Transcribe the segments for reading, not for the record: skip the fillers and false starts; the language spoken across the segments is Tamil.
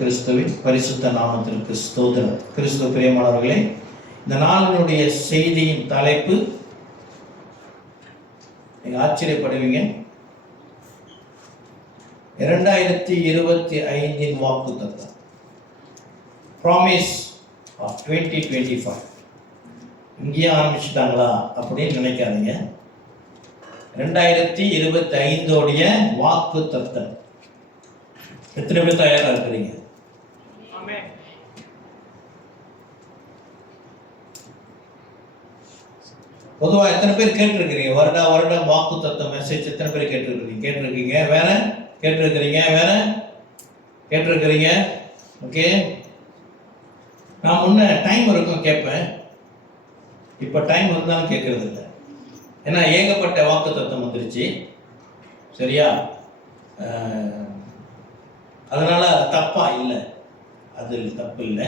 கிறிஸ்துவின் பரிசுத்த நாமத்திற்கு ஸ்தோத்திரம். கிறிஸ்துவ பிரியமானவர்களே, இந்த நாளினுடைய செய்தியின் தலைப்பு நீங்க ஆச்சரியப்படுவீங்க. 2025 வாக்குத்தத்தம், ப்ராமிஸ் ஆஃப் 2025. இங்கேயே ஆரம்பிச்சுட்டாங்களா அப்படின்னு நினைக்காதீங்க. 2025 வாக்குத்தத்தம். எத்தனை பேர் தயாரா இருக்கிறீங்க? பொதுவா எத்தனை பேர் கேட்டிருக்கிறீங்க? வருடம் வாக்குத்தத்தம் மெசேஜ் எத்தனை பேர் கேட்டிருக்கிறீங்க? வேற கேட்டிருக்கிறீங்க. ஓகே, நான் முன்ன டைம் இருக்கும் கேட்பேன். இப்ப டைம் இருந்தாலும் கேட்கறது இல்லை. ஏன்னா ஏகப்பட்ட வாக்குத்தத்தம் வந்துருச்சு. சரியா? அதனால அது தப்பா இல்லை, அதில் தப்பு இல்லை.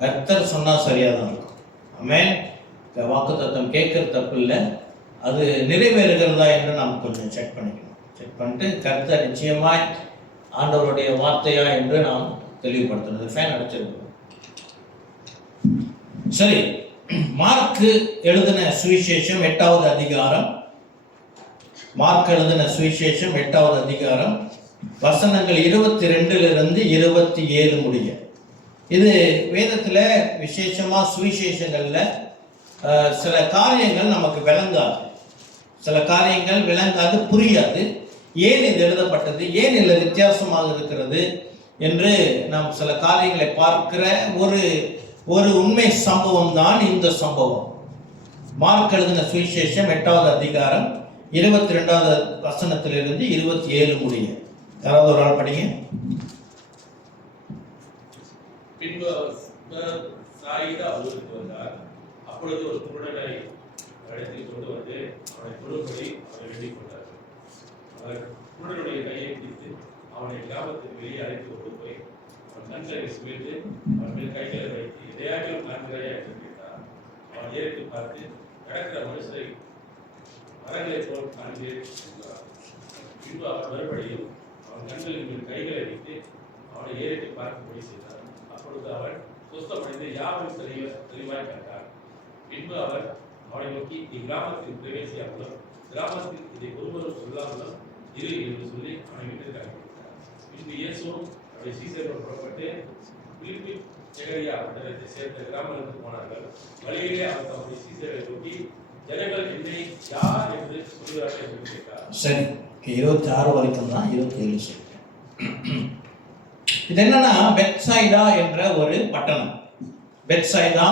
கர்த்தர் சொன்னால் சரியாக தான் இருக்கும். ஆமென். வாக்குத்தத்தம் கேட்கறது தப்பு இல்லை, அது நிறைவேறுகிறதா என்று நாம் கொஞ்சம் செக் பண்ணிக்கணும். செக் பண்ணிட்டு கர்த்தர் நிச்சயமாய் ஆண்டவருடைய வார்த்தையா என்று நாம் தெளிவுபடுத்தணும். ஃபேன் அடைச்சிருக்கோம். சரி, மார்க்கு எழுதின சுவிசேஷம் 8வது அதிகாரம். மார்க் எழுதின சுவிசேஷம் 8வது அதிகாரம், வசனங்கள் 22 27 முடிய. இது வேதத்தில் விசேஷமா சுவிசேஷங்கள்ல சில காரியங்கள் நமக்கு விளங்காது, புரியாது. ஏன் இது எழுதப்பட்டது, ஏன் இதில் வித்தியாசமாக இருக்கிறது என்று நாம் சில காரியங்களை பார்க்கிற ஒரு உண்மை சம்பவம் தான் இந்த சம்பவம். மார்க் எழுதின சுவிசேஷம் 8வது அதிகாரம் 22வது வசனத்திலிருந்து 27 முடிய. யாராவது ஒரு ஆள் படிங்க. பின்பு அவருக்கு வந்தார். அப்பொழுது ஒரு குருடனை அழைத்துக் கொண்டு வந்து அவனை தொழும்படி அவனை வேண்டிக் கொண்டார்கள். அவர் குருடனுடைய கையை பிடித்து அவனை கிராமத்துக்கு வெளியே அழைத்து கொண்டு போய் அவன் கண்களை சுமிழ்ந்து அவன் மேல் கைகளை வைத்து எதையாகிலும் காண்கிறாயா என்று கேட்டார். அவன் ஏறிட்டு பார்த்து கடக்கிற மனுஷரை மரங்களை போல் காண்கிறேன் என்றார். பின்பு அவர் மறுபடியும் அவன் கண்களின் மேல் கைகளை வைத்து அவனை ஏறிட்டு பார்க்கும்படி செய்தார். அப்பொழுது அவன் சுஸ்தமடைந்து யாரும் தெளிவாய் கண்டார். பின்பு அவர் அவனை நோக்கி, இக்கிராமத்தில் பிரவேசியாமலும் கிராமத்தில் இதை ஒருவரும் சொல்லாமலும் இரு என்று சொல்லி அவனை விட்டு காண்பித்தார். பின்பு இயேசுவும் அவருடைய சீசர்கள் புறப்பட்டு பிலிப்பி செகரியா பட்டணத்தை சேர்ந்த கிராமங்களுக்கு போனார்கள். வழியிலே அவர் தம்முடைய சீசரை நோக்கி, ஜனங்கள் என்னை யார் என்று சொல்கிறார்கள் என்று கேட்டார். சரி, 26 வரைக்கும் தான், 27 சொல்றேன். இது என்னன்னா, பெத்சாய்டா என்ற ஒரு பட்டணம். பெத்சாய்டா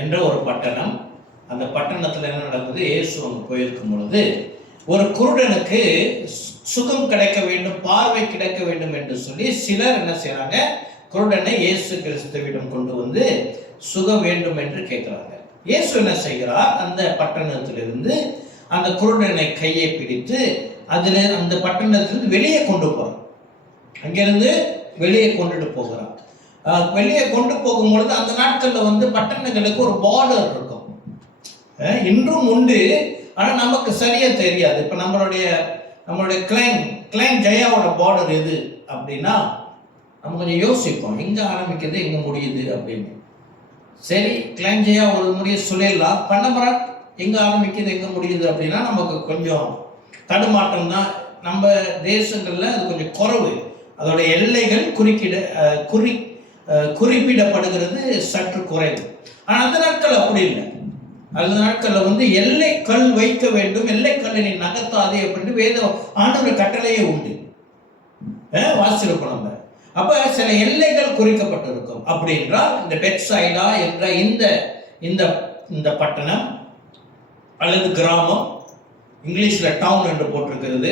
என்ற ஒரு பட்டணம். அந்த பட்டணத்தில் என்ன நடக்குது? இயேசு அங்கே போயிருக்கும் பொழுது ஒரு குருடனுக்கு சுகம் கிடைக்க வேண்டும், பார்வை கிடைக்க வேண்டும் என்று சொல்லி சிலர் என்ன செய்யறாங்க? குருடனை இயேசு கிறிஸ்துவிடம் கொண்டு வந்து சுகம் வேண்டும் என்று கேட்கிறாங்க. இயேசு என்ன செய்கிறார்? அந்த பட்டணத்திலிருந்து அந்த குருடனை கையை பிடித்து அந்த பட்டணத்திலிருந்து வெளியே கொண்டு போறார். அங்கிருந்து வெளியே கொண்டுட்டு போகிறார். வெளியே கொண்டு போகும்பொழுது அந்த நாட்களில் பட்டணங்களுக்கு ஒரு பார்டர் இருக்கும். இன்றும் உண்டு, ஆனால் நமக்கு சரியா தெரியாது. இப்போ நம்மளுடைய கிளைன் ஜெயாவோட பார்டர் எது அப்படின்னா நம்ம கொஞ்சம் யோசிப்போம், எங்க ஆரம்பிக்கிறது எங்க முடியுது அப்படின்னு. சரி, கிளைன் ஜெயா ஒரு முடிய சொல்லிடலாம். பண்ணமரம் எங்க ஆரம்பிக்கிறது எங்க முடியுது அப்படின்னா நமக்கு கொஞ்சம் தடுமாற்றம் தான். நம்ம தேசங்கள்ல அது கொஞ்சம் குறைவு. அதோட எல்லைகள் குறிப்பிடப்படுகிறது சற்று குறைவு. ஆனால் அந்த நாட்கள் அப்படி இல்லை. அந்த நாட்களில் எல்லை கல் வைக்க வேண்டும், எல்லை கல்லை நகர்த்தாதே அப்படின்னு ஆண்டவர் கட்டளையே உண்டு. வாசிச்சிருப்போம் நம்ம. அப்ப சில எல்லைகள் குறிக்கப்பட்டிருக்கும். அப்படி என்றால் இந்த பெத்சாய்டா என்ற இந்த பட்டணம் அல்லது கிராமம், இங்கிலீஷ்ல டவுன் என்று போட்டிருக்கிறது,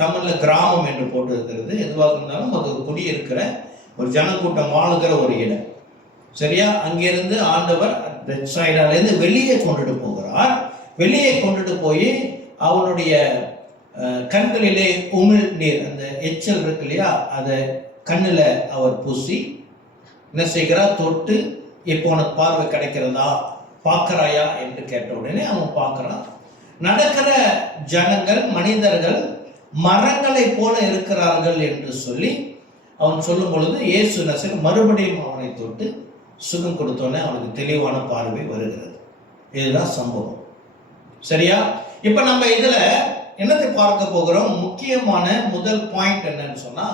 தமிழ்ல கிராமம் என்று போட்டிருக்கிறது. எதுவாக இருந்தாலும் அது ஒரு குடியிருக்கிற ஒரு ஜனக்கூட்டம் வாழுகிற ஒரு இடம். சரியா? அங்கிருந்து ஆண்டவர் பெத்சாய்டாவிலிருந்து வெளியே கொண்டுட்டு போகிறார். வெளியே கொண்டுட்டு போய் அவனுடைய கண்களிலே உமிழ் நீர், அந்த எச்சல் இருக்கு இல்லையா, அதை கண்ணில் அவர் பூசி என்ன செய்கிறார்? தொட்டு, இப்போ உனக்கு பார்வை கிடைக்கிறதா, பார்க்கறாயா என்று கேட்ட உடனே அவன் பார்க்கறான். நடக்கிற ஜனங்கள், மனிதர்கள் மரங்களை போல இருக்கிறார்கள் என்று சொல்லி அவன் சொல்லும் பொழுது இயேசு நசரேயன் மறுபடியும் அவனை தொட்டு சுகம் கொடுத்தோன்னே அவனுக்கு தெளிவான பார்வை வருகிறது. இதுதான் சம்பவம். சரியா? இப்ப நம்ம இதுல என்னத்தை பார்க்க போகிறோம்? முக்கியமான முதல் பாயிண்ட் என்னன்னு சொன்னா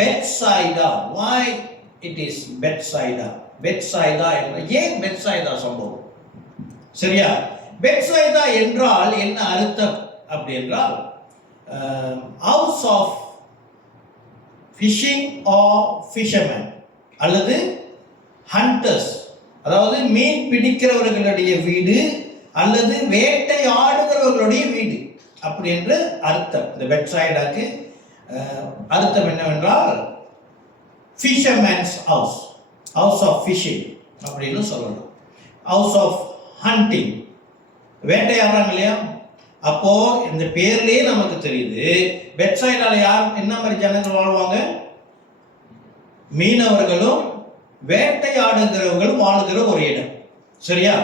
பெத்சாய்டா. why it is பெத்சாய்டா? பெத்சாய்டா என்ற ஏன் பெத்சாய்டா சம்பவம்? சரியா? பெத்சாய்டா என்றால் என்ன அர்த்தம் அப்படி என்றால் house of fishing or fisherman அல்லது ஹண்டர்ஸ், அதாவது மீன் பிடிக்கிறவர்களுடைய வீடு அல்லது வேட்டையாடுகிறவர்களுடைய வீடு அப்படி என்று அர்த்தம். இந்த பெத்சாய்டாக்கு அர்த்தம் என்னவென்றால் fishermen's house, house of fishing அப்படின்னு சொல்லலாம், ஹவுஸ் ஆஃப் ஹண்டிங், வேட்டையாடுறாங்க இல்லையா. அப்போ இந்த பேர்லயே நமக்கு தெரியுது பெத்சாய்டால யார் என்ன மாதிரி ஜனங்கள் வாழ்வாங்க? மீனவர்களும் வேட்டையாடுகிறவர்களும் வாழுகிற ஒரு இடம். சரியா?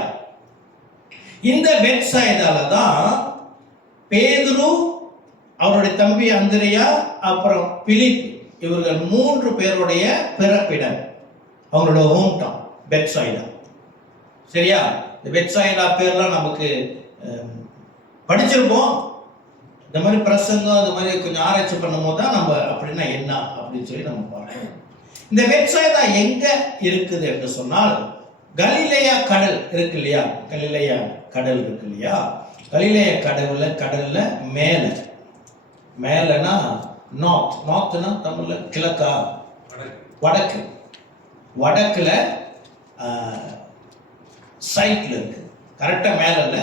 இந்த பெத்சாய்டால தான் பேதுரு, அவருடைய தம்பி அந்திரேயா, அப்புறம் பிலிப் இவர்கள் 3 பேருடைய பிறப்பிடம், அவங்களோட ஹோம் டவுன் பெத்சாய்டா. சரியா? இந்த பெத்சாய்டா பேர்லாம் நமக்கு படிச்சிருப்போம். இந்த மாதிரி பிரசங்கம் அது மாதிரி கொஞ்சம் ஆராய்ச்சி பண்ணும் போது தான் நம்ம அப்படின்னா என்ன அப்படின்னு சொல்லி நம்ம பார்க்கணும். இந்த பெத்சாய்டா எங்க இருக்குது என்று சொன்னால் கலிலேயா கடல் இருக்கு இல்லையா, கலிலேயா கடல் இருக்கு இல்லையா, கலிலேயா கடல்ல மேல, மேலனா நார்த், நார்த்னா தமிழ்ல கிழக்கா, வடக்கு, வடக்குல சைட்ல இருக்கு. கரெக்டா மேல இல்ல,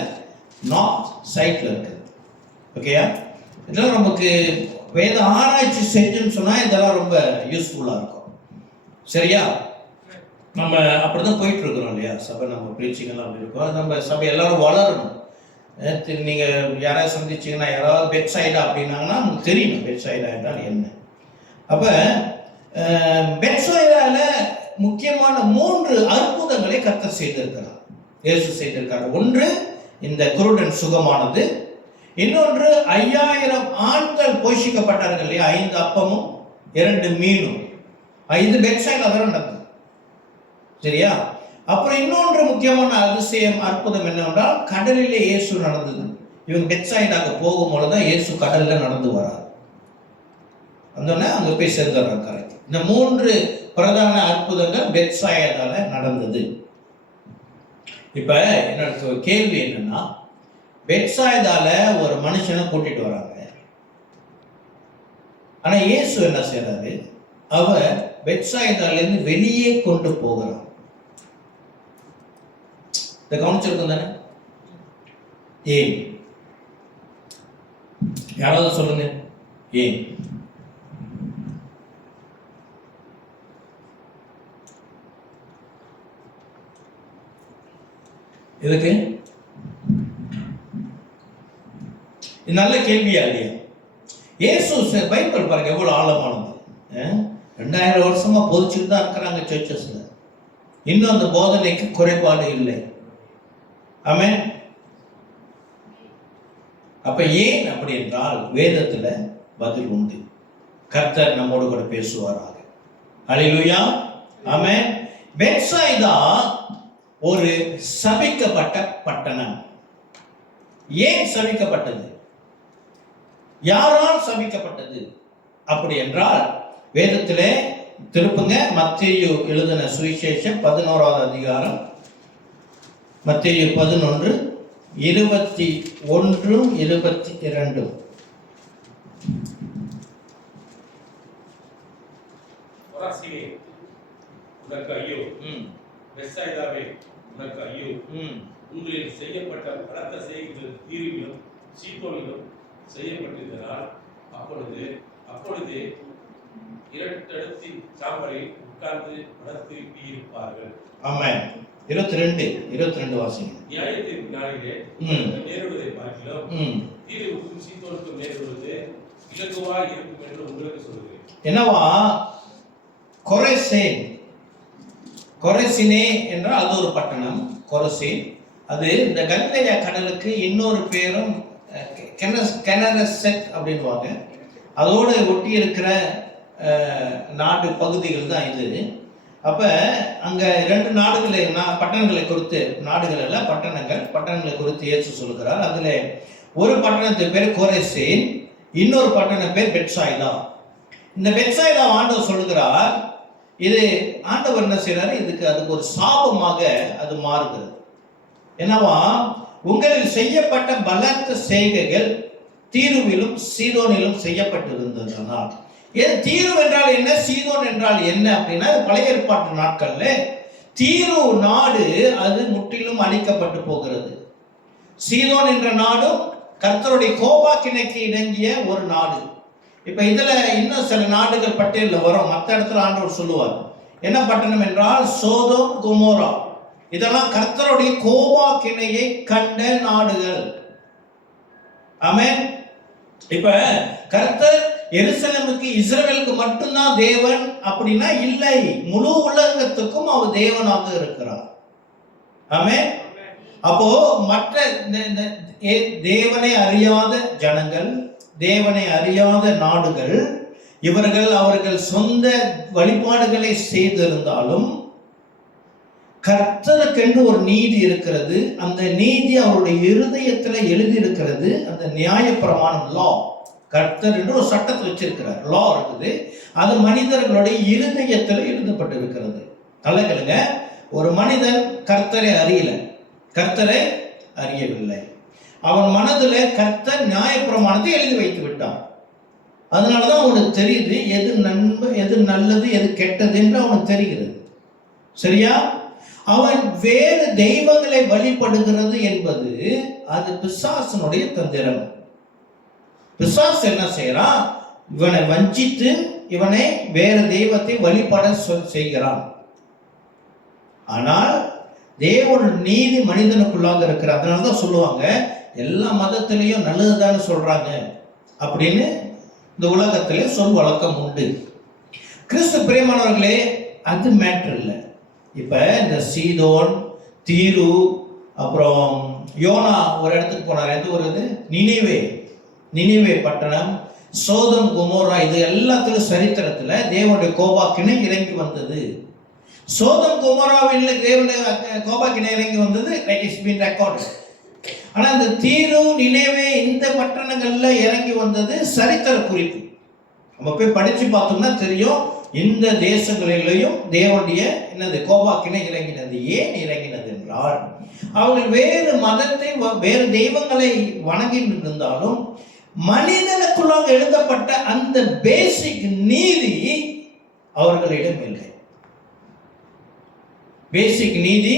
நார்த் சைட்ல இருக்கு. ஓகேயா? இதெல்லாம் நமக்கு வேத ஆராய்ச்சி செஞ்சுன்னு சொன்னா இதெல்லாம் ரொம்ப யூஸ்ஃபுல்லா இருக்கும். சரியா? நம்ம அப்படிதான் போயிட்டு இருக்கிறோம் இல்லையா, சபை நம்ம பிரீச்சிங்கெல்லாம் அப்படி இருக்கோம். நம்ம சபை எல்லாரும் வளரணும். நீங்க யாராவது சந்திச்சீங்கன்னா யாராவது பெத்சாய்டா அப்படின்னாங்கன்னா உங்களுக்கு தெரியணும் பெத்சாய்டா என்றால் என்ன. அப்ப பெத்சாய்டால முக்கியமான 3 அற்புதங்களை கர்த்தர் செய்திருக்கிறார், இயேசு செய்திருக்கார். ஒன்று இந்த குருடன் சுகமானது, இன்னொன்று 5000 ஆண்கள் போஷிக்கப்பட்டார்கள் இல்லையா, 5 அப்பமும் 2 மீனும். இது பெத்சாய்டால தான் நடந்தது. சரியா? அப்புறம் இன்னொன்று முக்கியமான அதிசயம் அற்புதம் என்னவென்றால் கடலிலே இயேசு நடந்தது. இவங்க பெத்சாய்டாக்கு போகும்போது தான் இயேசு கடல்ல நடந்து வரார். அந்த அங்க போய் சேர்ந்துடுறாங்க. கரெக்ட். இந்த 3 பிரதான அற்புதங்கள் பெத்சாய்டால நடந்தது. இப்ப என்னோட கேள்வி என்னன்னா, பெத்சாய்டால ஒரு மனுஷனை கூட்டிட்டு வராங்க, ஆனா இயேசு என்ன செய்யறாரு? அவர் பெத்சாய்டால இருந்து வெளியே கொண்டு போகிறார். இதை கவனிச்சிருக்கும் தானே? ஏன்? யாராவது சொல்லுங்க ஏன்? எதுக்கு? இது நல்ல கேள்வியா இல்லையா? இயேசு பைபிள் பாருங்க எவ்வளவு ஆழமானது. 2000 வருஷமா போதிச்சுட்டு தான் இருக்கிறாங்க சர்ச்சஸ்ல. இன்னும் அந்த போதனைக்கு குறைபாடு இல்லை. ஆமென். அப்ப ஏன் அப்படி என்றால் வேதத்துல பதில் உண்டு. கர்த்தர் நம்மோடு கூட பேசுவாராக. ஹல்லேலூயா. ஆமென். பெத்சாய்டா ஒரு சபிக்கப்பட்ட பட்டணம். ஏன் சபிக்கப்பட்டது? யாரால் சபிக்கப்பட்டது அப்படி என்றால் வேதத்திலே திருப்புங்க, மத்தேயு எழுதின சுவிசேஷம் 11வது அதிகாரம், மத்தேயு 11 21 22. கொராசீனே உனக்கு ஐயோ, பெத்சாய்தாவே உனக்கு ஐயோ, உங்களில் செய்யப்பட்ட பலத்த செய்திகள் தீருவிலும் சீதோனிலும் செய்யப்பட்டிருந்தனால் அப்பொழுது இரட்டடுத்தி சாம்பலில் உட்கார்ந்து மனத்திருப்பி இருப்பார்கள். ஆமென். 22 வாசிங்க. நியாயத்திற்கு நாளிலே நேரிடுவதை பார்க்கிறோம், தீருவுக்கும் சீதோனுக்கும் நேரிடுவது இலகுவா இருக்கும் என்று உங்களுக்கு சொல்கிறேன். என்னவா? கொரசினே என்றால் அது ஒரு பட்டணம். கொரசின் அது இந்த கலிலேயா கடலுக்கு இன்னொரு பேரும் கெனரசெட் அப்படின்வாங்க. அதோடு ஒட்டி இருக்கிற நாடு பகுதிகள் தான் இது. அப்போ அங்கே 2 நாடுகளை பட்டணங்களை குறித்து, நாடுகள் அல்ல பட்டணங்களை குறித்து இயேசு சொல்கிறார். அதில் ஒரு பட்டணத்துக்கு பேர் கோரேசேன், இன்னொரு பட்டணம் பேர் பெத்சாய்தா. இந்த பெத்சாய்தா ஆண்டவர் சொல்கிறார், இது ஆண்டவர் என்ன செய்யறாரு, அதுக்கு ஒரு சாபமாக அது மாறுகிறது. என்னவா, உங்களில் செய்யப்பட்ட பலத்த செய்கைகள் தீருவிலும் சீதோனிலும் செய்யப்பட்டிருந்ததனால். தீரு என்றால் என்ன, சீதோன் என்றால் என்ன அப்படின்னா, பழைய ஏற்பாட்டு நாட்கள்ல தீரு நாடு அது முற்றிலும் அழிக்கப்பட்டு போகிறது. சீதோன் என்ற நாடும் கர்த்தருடைய கோபாக்கினைக்கு இணங்கிய ஒரு நாடு. இப்ப இதுல இன்னும் சில நாடுகள் பட்டியலில் வரும். மற்ற இடத்துல ஆண்டவர் சொல்லுவார் என்ன பட்டணம் என்றால் சோதோம் கொமோரா. இதெல்லாம் கர்த்தருடைய கோபாக்கினையை கண்ட நாடுகள். ஆமென். இப்ப கர்த்தர் எருசலேமுக்கு இஸ்ரவேலுக்கு மட்டும்தான் தேவன் அப்படின்னா இல்லை, முழு உலகத்துக்கும் அவர் தேவனாக இருக்கிறார். ஆமென். அப்போ மற்ற தேவனை அறியாத ஜனங்கள், தேவனை அறியாத நாடுகள், அவர்கள் சொந்த வழிபாடுகளை செய்திருந்தாலும் கர்த்தருக்கென்று ஒரு நீதி இருக்கிறது. அந்த நீதி அவருடைய இருதயத்தில் எழுதியிருக்கிறது. அந்த நியாயப்பிரமாணம், லா, கர்த்தர் என்று ஒரு சட்டத்தை வச்சிருக்கிறார், லா இருக்குது. அது மனிதர்களுடைய இருதயத்தில் எழுதப்பட்டிருக்கிறது. நல்ல ஒரு மனிதன் கர்த்தரை அறியவில்லை. அவன் மனதில் கர்த்தர் நியாயப்பிரமாணத்தை எழுதி வைத்து விட்டான். அதனாலதான் அவனுக்கு தெரியுது எது நன்மை, எது நல்லது, எது கெட்டது என்று அவனுக்கு தெரிகிறது. சரியா? அவன் வேறு தெய்வங்களை வழிபடுகிறது என்பது அது பிசாசனுடைய தந்திரம். பிசாசு என்ன செய்யறான், இவனை வஞ்சித்து இவனை வேறு தெய்வத்தை வழிபட செய்கிறான். ஆனால் தேவன் நீதி மனிதனுக்குள்ளாக இருக்கிற. அதனாலதான் சொல்லுவாங்க எல்லா மதத்திலையும் நல்லதுதானே சொல்றாங்க அப்படின்னு இந்த உலகத்திலே சொல் வழக்கம் உண்டு. கிறிஸ்து பிரியமானவர்களே, அது மேட்டர் இல்லை. இப்ப இந்த சீதோன், தீரு, அப்புறம் யோனா ஒரு இடத்துக்கு போனார். எந்த ஒரு இது, நினிவே பட்டணம், சோதம் கொமோரா, இது எல்லாத்திலும் சரித்திரத்துல தேவனுடைய கோபாக்கினை இறங்கி வந்தது. சோதம் கொமோராவில் தேவனுடைய கோபாக்கினை இறங்கி வந்தது, இட்ஸ் பீன் ரெக்கார்டட். ஆனா இந்த தீரு, நினிவே இந்த பட்டணங்கள்ல இறங்கி வந்தது சரித்திர குறிப்பு. நம்ம போய் படிச்சு பார்த்தோம்னா தெரியும், இந்த தேசங்களிலேயும் தேவனுடைய கோபாக்கினை இறங்கினது. ஏன் இறங்கினது என்றால் அவர்கள் வேறு மதத்தை, வேறு தெய்வங்களை வணங்கி இருந்தாலும் மனிதனுக்குள்ளாக எழுதப்பட்ட அந்த பேசிக் நீதி அவர்களிடம் இல்லை. பேசிக் நீதி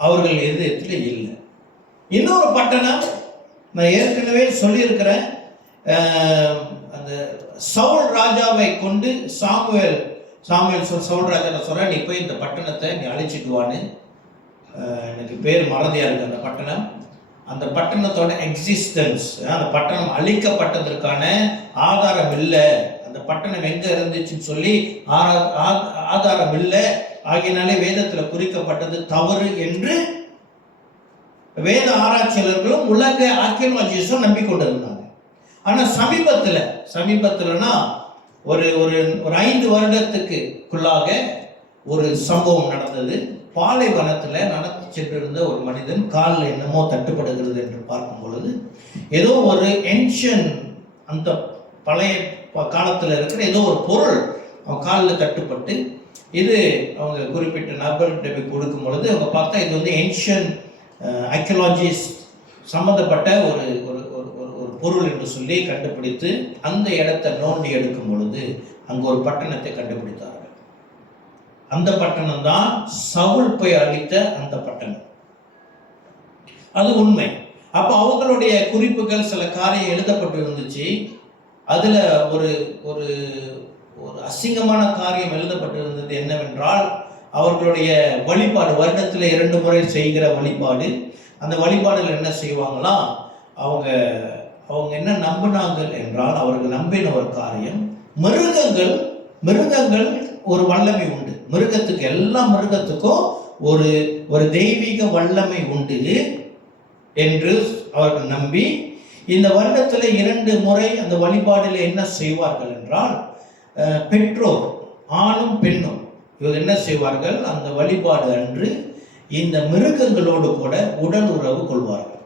அவர்கள் இதயத்தில் இல்லை. இன்னொரு பட்டணம் நான் ஏற்கனவே சொல்லியிருக்கிறேன். அந்த சவுல் ராஜாவை கொண்டு சாமுவேல் சவுல் ராஜா சொல்ற, நீ போய் இந்த பட்டணத்தை நீ அழிச்சிக்குவான்னு. எனக்கு பேர் மறதியா இருக்கு அந்த பட்டணம். அந்த பட்டணத்தோட எக்ஸிஸ்டன்ஸ், அந்த பட்டணம் அழிக்கப்பட்டதற்கான ஆதாரம் இல்லை. அந்த பட்டணம் எங்க இருந்துச்சுன்னு சொல்லி ஆதாரம் இல்லை. ஆகியனாலே வேதத்தில் குறிக்கப்பட்டது தவறு என்று வேத ஆராய்ச்சியாளர்களும் உலக ஆர்கியாலஜிஸ்டும் நம்பிக்கொண்டிருந்தாங்க. ஆனா சமீபத்துலனா ஒரு 5 வருடத்துக்குள்ளாக ஒரு சம்பவம் நடந்தது. பாலைவனத்தில் நடந்து சென்றிருந்த ஒரு மனிதன் காலில் என்னமோ தட்டுப்படுகிறது என்று பார்க்கும் பொழுது ஏதோ ஒரு ஏன்ஷியன், அந்த பழைய காலத்தில் இருக்கிற ஏதோ ஒரு பொருள் அவன் காலில் தட்டுப்பட்டு, இது அவங்க குறிப்பிட்ட நபர்கிட்ட கொடுக்கும் பொழுது அவங்க பார்த்தா இது ஏன்ஷியன் ஆர்கியாலஜிஸ்ட் சம்பந்தப்பட்ட ஒரு பொருள் என்று சொல்லி கண்டுபிடித்து அந்த இடத்தை நோண்டி எடுக்கும் பொழுது அங்கு ஒரு பட்டணத்தை கண்டுபிடித்தார்கள். அந்த பட்டணம் தான் சவுல் போய் அழித்த அந்த பட்டணம். அது உண்மை. அப்ப அவங்களுடைய குறிப்புகள் சில காரியம் எழுதப்பட்டு இருந்துச்சு. அதுல ஒரு ஒரு ஒரு அசிங்கமான காரியம் எழுதப்பட்டு இருந்தது. என்னவென்றால் அவர்களுடைய வழிபாடு, வருடத்தில் 2 முறை செய்கிற வழிபாடு. அந்த வழிபாடுகள் என்ன செய்வாங்களாம், அவங்க என்ன நம்பினாங்க என்றால், அவர்கள் நம்பின ஒரு காரியம், மிருகங்கள் ஒரு வல்லமை உண்டு. மிருகத்துக்கு, எல்லா மிருகத்துக்கும் ஒரு தெய்வீக வல்லமை உண்டு என்று அவர்கள் நம்பி இந்த வருடத்தில் 2 முறை அந்த வழிபாடில் என்ன செய்வார்கள் என்றால், பெற்றோர் ஆணும் பெண்ணும் இவர் என்ன செய்வார்கள், அந்த வழிபாடு அன்று இந்த மிருகங்களோடு கூட உடல் உறவு கொள்வார்கள்.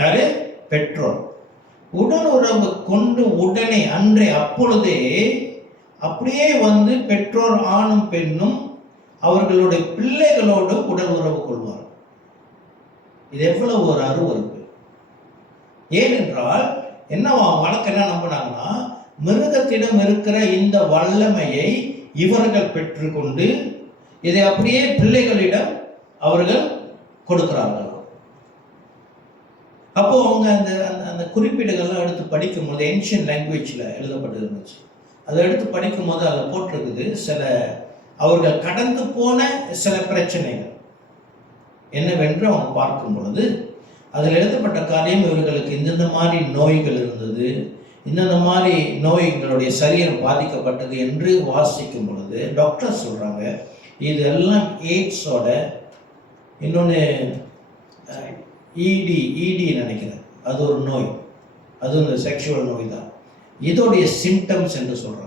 யாரு? பெற்றோர். உடல் உறவு கொண்டு உடனே அன்றே அப்பொழுதே அப்படியே பெற்றோர் ஆணும் பெண்ணும் அவர்களுடைய பிள்ளைகளோடு உடல் உறவு கொள்வார்கள். இது எவ்வளவு ஒரு அருவருப்பு! ஏனென்றால் என்னவா வழக்கு என்ன நம்பினாங்கன்னா, மிருகத்திடம் இருக்கிற இந்த வல்லமையை இவர்கள் பெற்றுக்கொண்டு இதை அப்படியே பிள்ளைகளிடம் அவர்கள் கொடுக்கிறார்கள். அப்போ அவங்க அந்த அந்த குறிப்பீடுகள்லாம் எடுத்து படிக்கும் போது ஏன்ஷியன் லாங்குவேஜில் எழுதப்பட்டு இருந்துச்சு. அதை எடுத்து படிக்கும் போது அதில் போட்டிருக்குது சில அவர்கள் கடந்து போன சில பிரச்சனைகள் என்னவென்று அவங்க பார்க்கும் பொழுது அதில் எழுதப்பட்ட காரியம், இவர்களுக்கு இந்தந்த மாதிரி நோய்கள் இருந்தது, இந்தந்த மாதிரி நோய்களுடைய சரீரம் பாதிக்கப்பட்டது என்று வாசிக்கும் பொழுது டாக்டர் சொல்கிறாங்க இதெல்லாம் எய்ட்ஸோட இன்னொன்று இடி நினைக்கிறேன், அது ஒரு நோய், அது இந்த செக்ஷுவல் நோய் தான், இதோடைய சிம்டம்ஸ் என்று சொல்கிறாங்க.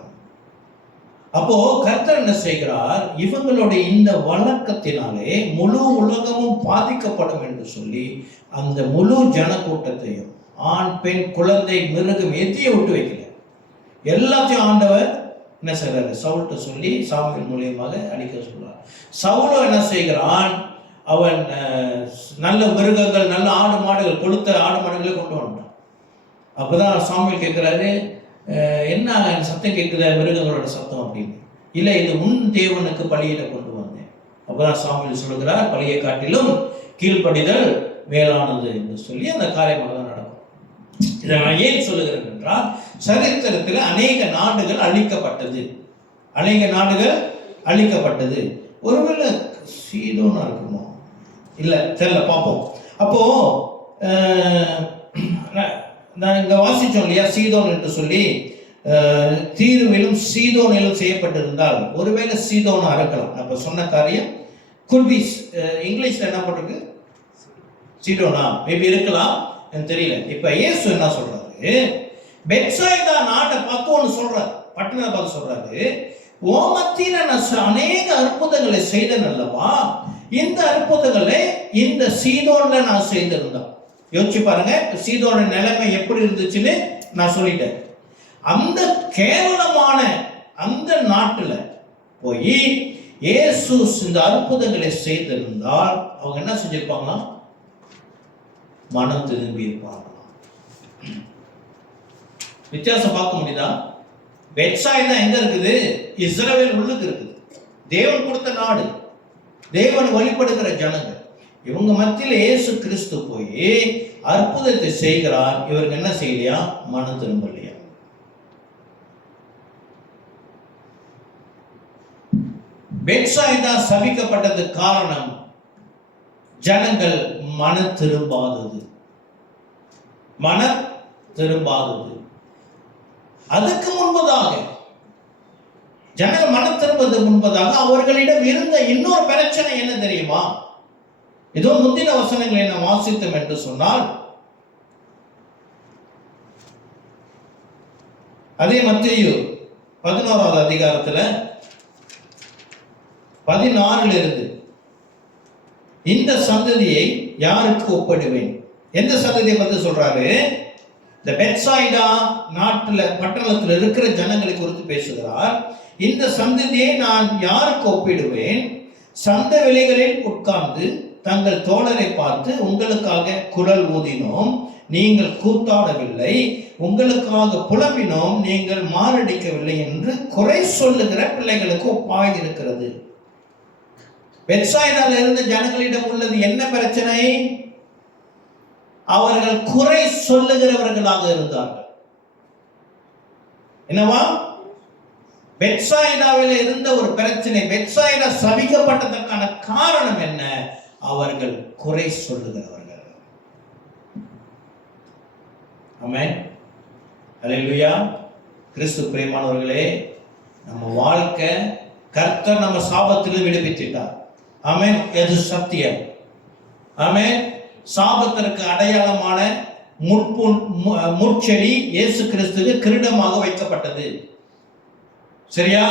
அப்போ கர்த்தர் என்ன செய்கிறார், இவங்களுடைய இந்த வழக்கத்தினாலே முழு உலகமும் பாதிக்கப்படும் என்று சொல்லி அந்த முழு ஜனக்கூட்டத்தையும் ஆண் பெண் குழந்தை மிருகம் எதையும் விட்டு வைக்கல, எல்லாத்தையும் ஆண்டவர் என்ன செய்கிறார், சவுல்கிட்ட சொல்லி சாமுவேல் மூலியமாக அடிக்க சொல்றார். சவுலும் என்ன செய்கிறான், அவன் நல்ல மிருகங்கள் நல்ல ஆடு மாடுகள் கொளுத்த ஆடு மாடுகளை கொண்டு வந்தான். அப்போதான் சாமுவேல் கேட்குறாரு, என்ன சத்தம் கேட்குற மிருகங்களோட சத்தம் அப்படின்னு. இல்லை, இது உன் தேவனுக்கு பலியிட கொண்டு வந்தேன். அப்போதான் சாமுவேல் சொல்லுகிறார், பலியை காட்டிலும் கீழ்ப்படிதல் மேலானது என்று சொல்லி அந்த காரியமாக தான் நடக்கும். இதை நான் ஏன் சொல்லுகிறேன் என்றால், சரித்திரத்தில் அநேக நாடுகள் அழிக்கப்பட்டது. ஒருவேளை சீதோனா இருக்குமோ, இல்லை தெரியல, பார்ப்போம். அப்போ நான் இங்க வாசிச்சோம் இல்லையா, சீதோன் என்று சொல்லி தீருவிலும் சீதோனிலும் செய்யப்பட்டிருந்தால் ஒருவேளை சீதோனா இருக்கலாம். அப்ப சொன்ன காரியம் could be, இங்கிலீஷ்ல என்ன போட்டிருக்கு, சீதோனா மேபி இருக்கலாம், எனக்கு தெரியல. இப்ப இயேசு என்ன சொல்றாரு, பெத்சாய்தா நாட்டை பார்த்து ஒன்று சொல்றாரு, பட்டணத்தை பார்த்து சொல்றாரு, ஓ மத்தியில நான் அநேக அற்புதங்களை செய்தேன் அல்லவா, இந்த அற்புதங்களை இந்த சீதோன்ல நான் செய்திருந்தேன். யோசிச்சு பாருங்க, சீதோன நிலைமை எப்படி இருந்துச்சுன்னு நான் சொல்லிட்டேன். அந்த கேவலமான அந்த நாட்டுல போய் இயேசு இந்த அற்புதங்களை செய்திருந்தால் அவங்க என்ன செஞ்சிருப்பாங்களா, மனம் திரும்பி இருப்பாங்களாம். வித்தியாசம் பார்க்க முடியுதா? பெத்சாய்தா எங்க இருக்குது, இஸ்ரவேல் உள்ளுக்கு இருக்குது, தேவன் கொடுத்த நாடு, தேவன் வழிபடுகிற ஜனங்கள். இவங்க மத்தியில் இயேசு கிறிஸ்து போய் அற்புதத்தை செய்கிறார், இவருக்கு என்ன செய்யலையா, மனம் திரும்பலையா. பெத்சாய்தா சபிக்கப்பட்டது காரணம் ஜனங்கள் மனம் திரும்பாதது. அதுக்கு முன்பதாக ஜனங்கள் மனம் திரும்புவதற்கு முன்பதாக அவர்களிடம் இருந்த இன்னொரு பிரச்சனை என்ன தெரியுமா? ஏதோ முந்தின வசனங்களை என்ன வாசித்தோம் என்று சொன்னால், அதே மத்தேயு 11வது அதிகாரத்துல 16 இருந்து, இந்த சந்ததியை யாருக்கு ஒப்பிடுவேன், எந்த சந்ததியை பத்தி சொல்றாரு, இந்த பெத்சாய்தா நாட்டுல பட்டணத்தில் இருக்கிற ஜனங்களை குறித்து பேசுகிறார். இந்த சந்ததியை நான் யாருக்கு ஒப்பிடுவேன், சந்த வெளிகளில் உட்கார்ந்து தங்கள் தோழரை பார்த்து உங்களுக்காக குரல் ஊதினோம், நீங்கள் கூத்தாடவில்லை, உங்களுக்காக புலம்பினோம், நீங்கள் மாரடிக்கவில்லை என்று குறை சொல்லுகிற பிள்ளைகளுக்கு ஒப்பாய் இருக்கிறது. பெத்சாய்தாவில் இருந்த ஜனங்களிடம் உள்ளது என்ன பிரச்சனை? அவர்கள் குறை சொல்லுகிறவர்களாக இருந்தார்கள். என்னவா? பெத்சாய்தாவில் இருந்த ஒரு பிரச்சனை. பெத்சாய்தா சபிக்கப்பட்டதற்கான காரணம் என்ன? அவர்கள் குறை சொல்லுகிறவர்கள். ஆமென், அல்லேலூயா. கிறிஸ்து பிரியமானவர்களே, நம்ம வாழ்க்கை கர்த்தர் நம்ம சாபத்தில் விடுவித்தார். ஆமென், இது சத்தியம். ஆமென். சாபத்திற்கு அடையாளமான முட்செடி இயேசு கிறிஸ்துவுக்கு கிரீடமாக வைக்கப்பட்டது. சரியா?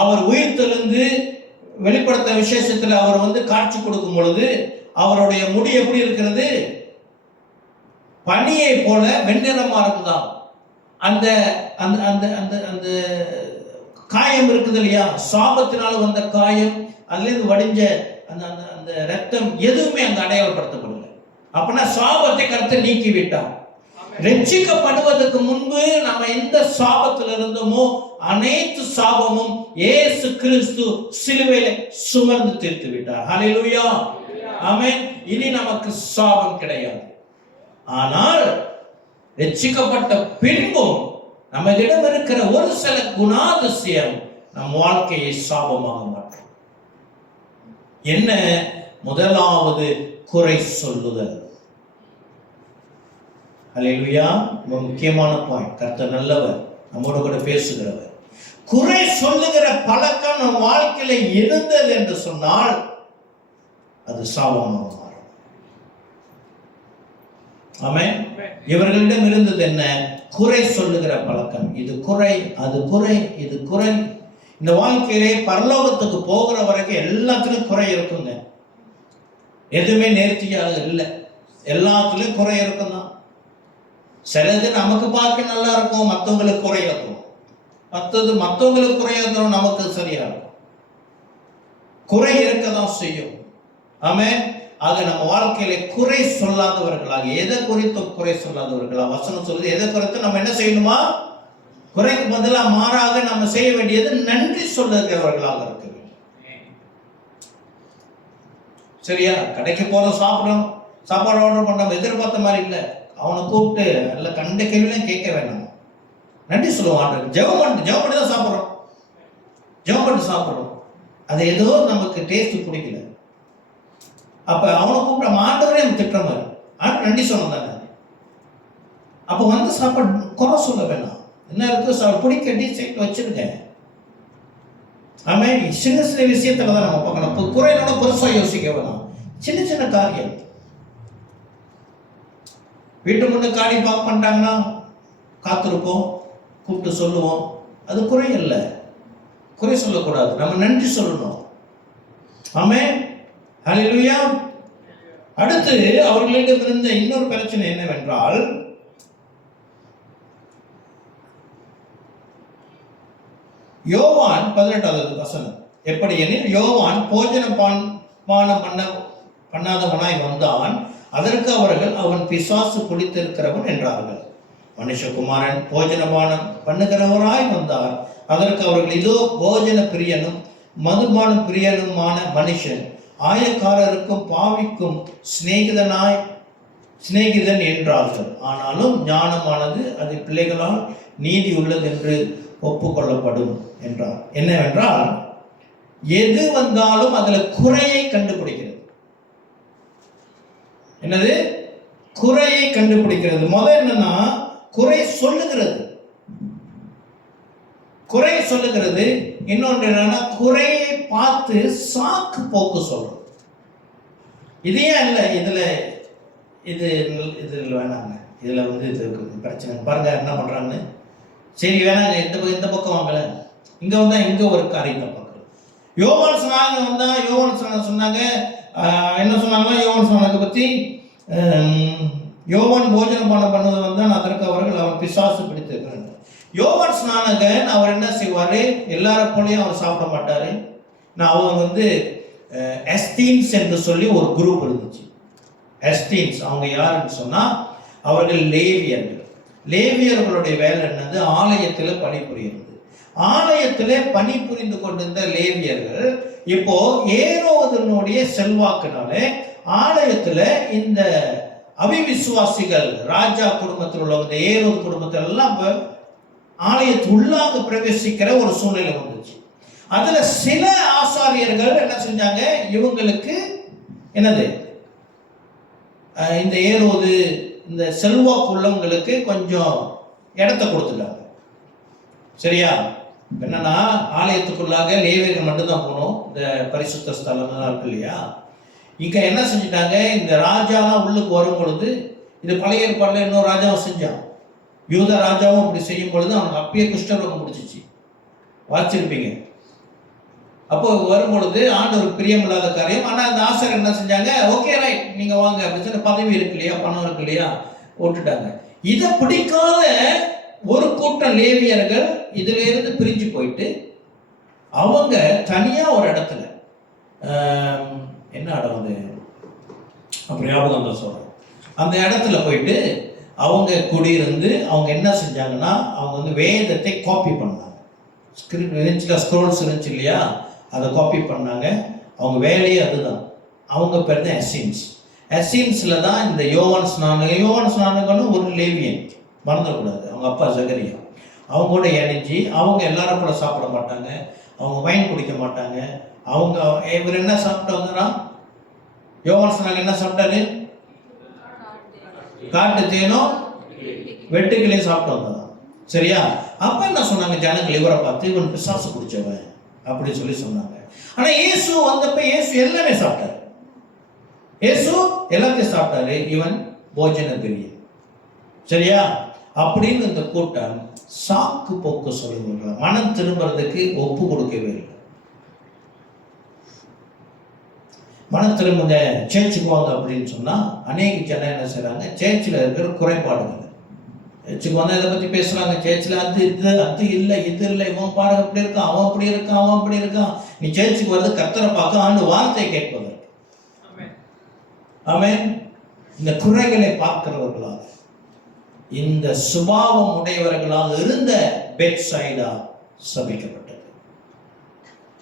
அவர் உயிர்த்தெழுந்து வெளிப்படுத்த விசேஷத்துல அவர் காட்சி கொடுக்கும் பொழுது அவருடைய முடி எப்படி இருக்கிறது? பனியை போல வெண்ணிறமா இருக்குதாம். அந்த அந்த அந்த அந்த அந்த காயம் இருக்குது இல்லையா, சாபத்தினால வந்த காயம், அதுல இருந்து வடிஞ்ச அந்த அந்த அந்த ரத்தம் எதுவுமே அங்க அடையாளப்படுத்தப்படல. அப்படின்னா சாபத்தை கர்த்தர் நீக்கி விட்டார். ரட்சிக்கப்படுவதற்கு முன்பு நம்ம எந்த சாபத்தில் இருந்தோமோ அனைத்து சாபமும் இயேசு கிறிஸ்து சிலுவையில சுமந்து தீர்த்து விட்டார். ஹல்லேலூயா, ஆமென். இனி நமக்கு சாபம் கிடையாது. ஆனால் ரட்சிக்கப்பட்ட பின்பும் நம்மிடம் இருக்கிற ஒரு சில குணாதிசயம் நம் வாழ்க்கையை சாபமாக மாற்றும். என்ன? முதலாவது குறை சொல்லுதல். ஹல்லேலூயா, முக்கியமான பாயிண்ட். கர்த்தர் நல்லவர், நம்மோடு கூட பேசுகிறவர். குறை சொல்லுகிற பழக்கம் நம் வாழ்க்கையில இருந்தது என்று சொன்னால் அது சாபமாக மாறும். ஆமென். இவர்களிடம் இருந்தது என்ன? குறை சொல்லுகிற பழக்கம். இது குறை, அது குறை, இது குறை. இந்த வாழ்க்கையிலே பரலோகத்துக்கு போகிற வரைக்கும் எல்லாத்துலயும் குறை இருக்குங்க. எதுவுமே நேர்த்தியாக இல்லை, எல்லாத்துலயும் குறை இருக்கும் தான். சிலது நமக்கு பார்க்க நல்லா இருக்கும், மற்றவங்களுக்கு குறை இருக்கும். மற்றவங்களுக்கு குறை இருக்கும், நமக்கு சரியா இருக்கும். குறை இருக்கதான் செய்யும். ஆமென். ஆக நம்ம வாழ்க்கையில குறை சொல்லாதவர்களாக, எதை குறித்து குறை சொல்லாதவர்களாக வசனம் சொல்லுது. எதை குறித்து நம்ம என்ன செய்யணுமா? குறைக்கு பதிலாக மாறாக நம்ம செய்ய வேண்டியது நன்றி சொல்லுகிறவர்களாக இருக்க வேண்டும். சரியா? கடைக்கு போற சாப்பாடு ஆர்டர் பண்ண எதிர்பார்த்த மாதிரி இல்லை. அவனை கூப்பிட்டு நல்ல கண்ட கேள்வியும் கேட்க வேண்டாம், நன்றி சொல்லுவான். ஜெபம் பண்ணி தான் சாப்பிட்றோம், ஜெபம் பண்ணி சாப்பிட்றோம். அது ஏதோ நமக்கு டேஸ்ட் பிடிக்கல. அப்ப அவனை கூப்பிட்ட ஆண்டவரே நம்ம திட்டுற மாதிரி, ஆண்டு நன்றி சொன்ன தானே. அப்ப சாப்பாடு குறை சொல்ல வேணாம். என்ன இருக்கு? பிடிக்க சேர்த்து வச்சிருங்க. ஆமா, சின்ன சின்ன விஷயத்துல தான் நம்ம பார்க்கணும். குறையோட பெருசா யோசிக்க வேணாம். சின்ன சின்ன காரியம். வீட்டு முன்ன காரியம் பார்க்க பண்ணிட்டாங்கன்னா காத்திருப்போம், கூப்பிட்டு சொல்லுவோம். அது குறை இல்லை, குறை சொல்லக்கூடாது. நம்ம நன்றி சொல்லணும். ஆமென். ஹல்லேலூயா. அடுத்து அவர்களிடம் இருந்த இன்னொரு பிரச்சனை என்னவென்றால், யோவான் 18வது வசனம். எப்படி எனில், யோவான் போஜனம் பண்ணாதவனாய் வந்தான், அதற்கு அவர்கள் அவன் பிசாசு குடித்திருக்கிறவன் என்றார்கள். மனுஷகுமாரன் போஜனபானம் பண்ணுகிறவராய் வந்தார், அதற்கு அவர்கள் இதோ போஜன பிரியனும் மதுபானம் பிரியனுமான மனுஷன், ஆயக்காரருக்கும் பாவிக்கும் சிநேகிதன் என்றார்கள். ஆனாலும் ஞானமானது அது பிள்ளைகளால் நீதி உள்ளது என்று ஒப்புக்கொள்ளப்படும் என்றார். என்னவென்றால், எது வந்தாலும் அதுல குறையை கண்டுபிடிக்கிறது. என்னது? குறையை கண்டுபிடிக்கிறது. முதல் என்னன்னா குறை சொல்லுகிறது, குறை சொல்லுகிறது. இன்னொன்று என்னன்னா குறையை பார்த்து சாக்கு போக்கு சொல்றது. இதே இல்ல, இதுல வேணாங்க, இதுல இது பிரச்சனை பாருங்க என்ன பண்றாங்கன்னு. சரி வேணாங்க, இந்த பக்கம் வாங்கல, இங்க வந்தா இங்க ஒரு காரியத்தை பார்க்கறது. யோவான் சொன்னாங்க என்ன சொன்னாங்கன்னா, யோவான் சொன்னதை பத்தி, யோவான் போஜனம் பண்ணுவது வந்தான், அதற்கு அவர்கள் அவன் பிசாசு பிடித்திருக்கிறார். யோவான் ஸ்நானகன் அவர் என்ன செய்வாரு? எல்லாரும் போலையும் அவர் சாப்பிட மாட்டாரு. அவர் எஸ்தீன்ஸ் என்று சொல்லி ஒரு குரூப் இருந்துச்சு. எஸ்தீன்ஸ் அவங்க யாருன்னு சொன்னா, அவர்கள் லேவியர்கள். லேவியர்களுடைய வேலை என்னது? ஆலயத்தில் பணிபுரியுது. ஆலயத்திலே பணிபுரிந்து கொண்டிருந்த லேவியர்கள் இப்போ ஏரோதனுடைய செல்வாக்குனாலே ஆலயத்துல இந்த அவிவிசுவாசிகள், ராஜா குடும்பத்தில் உள்ளவங்க, ஏரோது குடும்பத்தில் எல்லாம் ஆலயத்து உள்ளாக பிரவேசிக்கிற ஒரு சூழ்நிலை வந்துச்சு. அதுல சில ஆசாரியர்கள் என்ன செஞ்சாங்க? இவங்களுக்கு என்னது, இந்த ஏரோது இந்த செல்வாக்கு உள்ளவங்களுக்கு கொஞ்சம் இடத்த கொடுத்துட்டாங்க. சரியா? என்னன்னா, ஆலயத்துக்குள்ளாக லேவியர்கள் மட்டும்தான் போகணும். இந்த பரிசுத்த ஸ்தலம் இருக்கு இல்லையா, இங்க என்ன செஞ்சுட்டாங்க? இந்த ராஜாலாம் உள்ளுக்கு வரும் பொழுது, இது பழைய ஏற்பாடுல இன்னொரு ராஜாவும் செஞ்சான். யூத ராஜாவும் அப்படி செய்யும் பொழுது அவனுக்கு அப்பயே குஷ்டரோகம் பிடிச்சிச்சு. வாசிச்சிருப்பீங்க. அப்போ வரும்பொழுது ஆண்டவர் பிரியமில்லாத காரியம். ஆனால் அந்த ஆசிரியர் என்ன செஞ்சாங்க, ஓகே ரைட் நீங்கள் வாங்க அப்படின்னு சொல்லி, பதவி இருக்கு இல்லையா, பணம் இருக்கு இல்லையா, விட்டுட்டாங்க. இதை பிடிக்காத ஒரு கூட்டம் லேவியர்கள் இதுல இருந்து பிரிஞ்சு போயிட்டு அவங்க தனியா ஒரு இடத்துல என்ன இடம் அது அப்படி ஞாபகம் தான் சொல்றேன், அந்த இடத்துல போயிட்டு அவங்க குடியிருந்து அவங்க என்ன செஞ்சாங்கன்னா, அவங்க வந்து வேதத்தை காப்பி பண்ணாங்க. ஸ்க்ரோல்ஸ் இருந்துச்சு இல்லையா, அதை காப்பி பண்ணாங்க. அவங்க வேலையே அதுதான். அவங்க பேர் தான் எஸ்ஸீன்ஸ். எஸ்ஸீன்ஸில் தான் இந்த யோவான் ஸ்நானகனும் ஒரு லேவியன், மறந்துடக்கூடாது. அவங்க அப்பா ஜகரியா, அவங்க கூட இணைஞ்சி அவங்க எல்லாரும் கூட சாப்பிட மாட்டாங்க, அவங்க வைன் குடிக்க மாட்டாங்க. அவங்க இவர் என்ன சாப்பிட்டு வந்தாரா, யோவான் ஸ்நானகன் என்ன சாப்பிட்டாரு, காட்டு தேனும் வெட்டுக்களையும் சாப்பிட்டு வந்தான். சரியா? அப்ப என்ன சொன்னாங்க ஜனங்கள், இவரை பார்த்து இவன் பிசாசு குடிச்சவன் அப்படி சொல்லி சொன்னாங்க. ஆனா இயேசு வந்தப்ப இயேசு எல்லாமே சாப்பிட்டாரு. இயேசு எல்லாத்தையும் சாப்பிட்டாரு. இவன் போஜன பிரியன். சரியா? அப்படின்னு இந்த கூட்டம் சாக்கு போக்கு சொல்லுவாங்க. மனம் திரும்புறதுக்கு ஒப்பு கொடுக்கவே இல்லை. மனம் திரும்புங்க, சேர்ச்சுக்கு வாங்க அப்படின்னு சொன்னா அநேக ஜனம் என்ன செய்யறாங்க, சேர்ச்சில் இருக்கிற குறைபாடுகள் சேர்ச்சுக்கு வந்தா இதை பத்தி பேசுறாங்க. சேர்ச்சில் அது இது அது இல்லை இது இல்லை, இவன் பாருங்க அப்படி இருக்கான், அவன் அப்படி இருக்கான், அவன் அப்படி இருக்கான். நீ சேர்ச்சுக்கு வருது கர்த்தரை பார்க்க, ஆண்டு வார்த்தையை கேட்பதற்கு. ஆமென். இந்த குறைகளை பார்க்கிறவர்களாக, இந்த சுபாவம் உடையவர்களாக இருந்த பெத்சைதா சபிக்கப்பட்டது.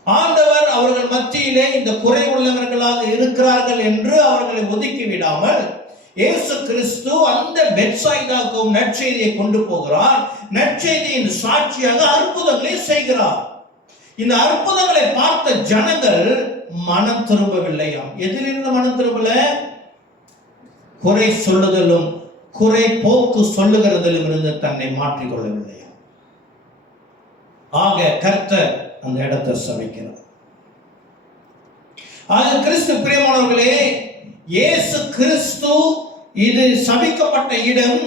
ஆண்டவர் அவர்கள் மத்தியிலே இந்த குறை உள்ளவர்களாக இருக்கிறார்கள் என்று அவர்களை ஒதுக்கி விடாமல் இயேசு கிறிஸ்து அந்த பெத்சைதாவுக்கும் நற்செய்தியை கொண்டு போகிறார். நற்செய்தியின் சாட்சியாக அற்புதங்களை செய்கிறார். இந்த அற்புதங்களை பார்த்த ஜனங்கள் மனம் திரும்பவில்லையாம். எதிலிருந்து மனம் திரும்பல? குறை சொல்லுதலும் குறை போக்கு சொல்லுகிறதிலும் இருந்து தன்னை மாற்றிக்கொள்ளவில்லையா. ஆக கர்த்தர் அந்த இடத்தை சபிக்கிறார். ஆக கிறிஸ்து பிரியமானவர்களே, இயேசு கிறிஸ்து இது சபிக்கப்பட்ட இடம்.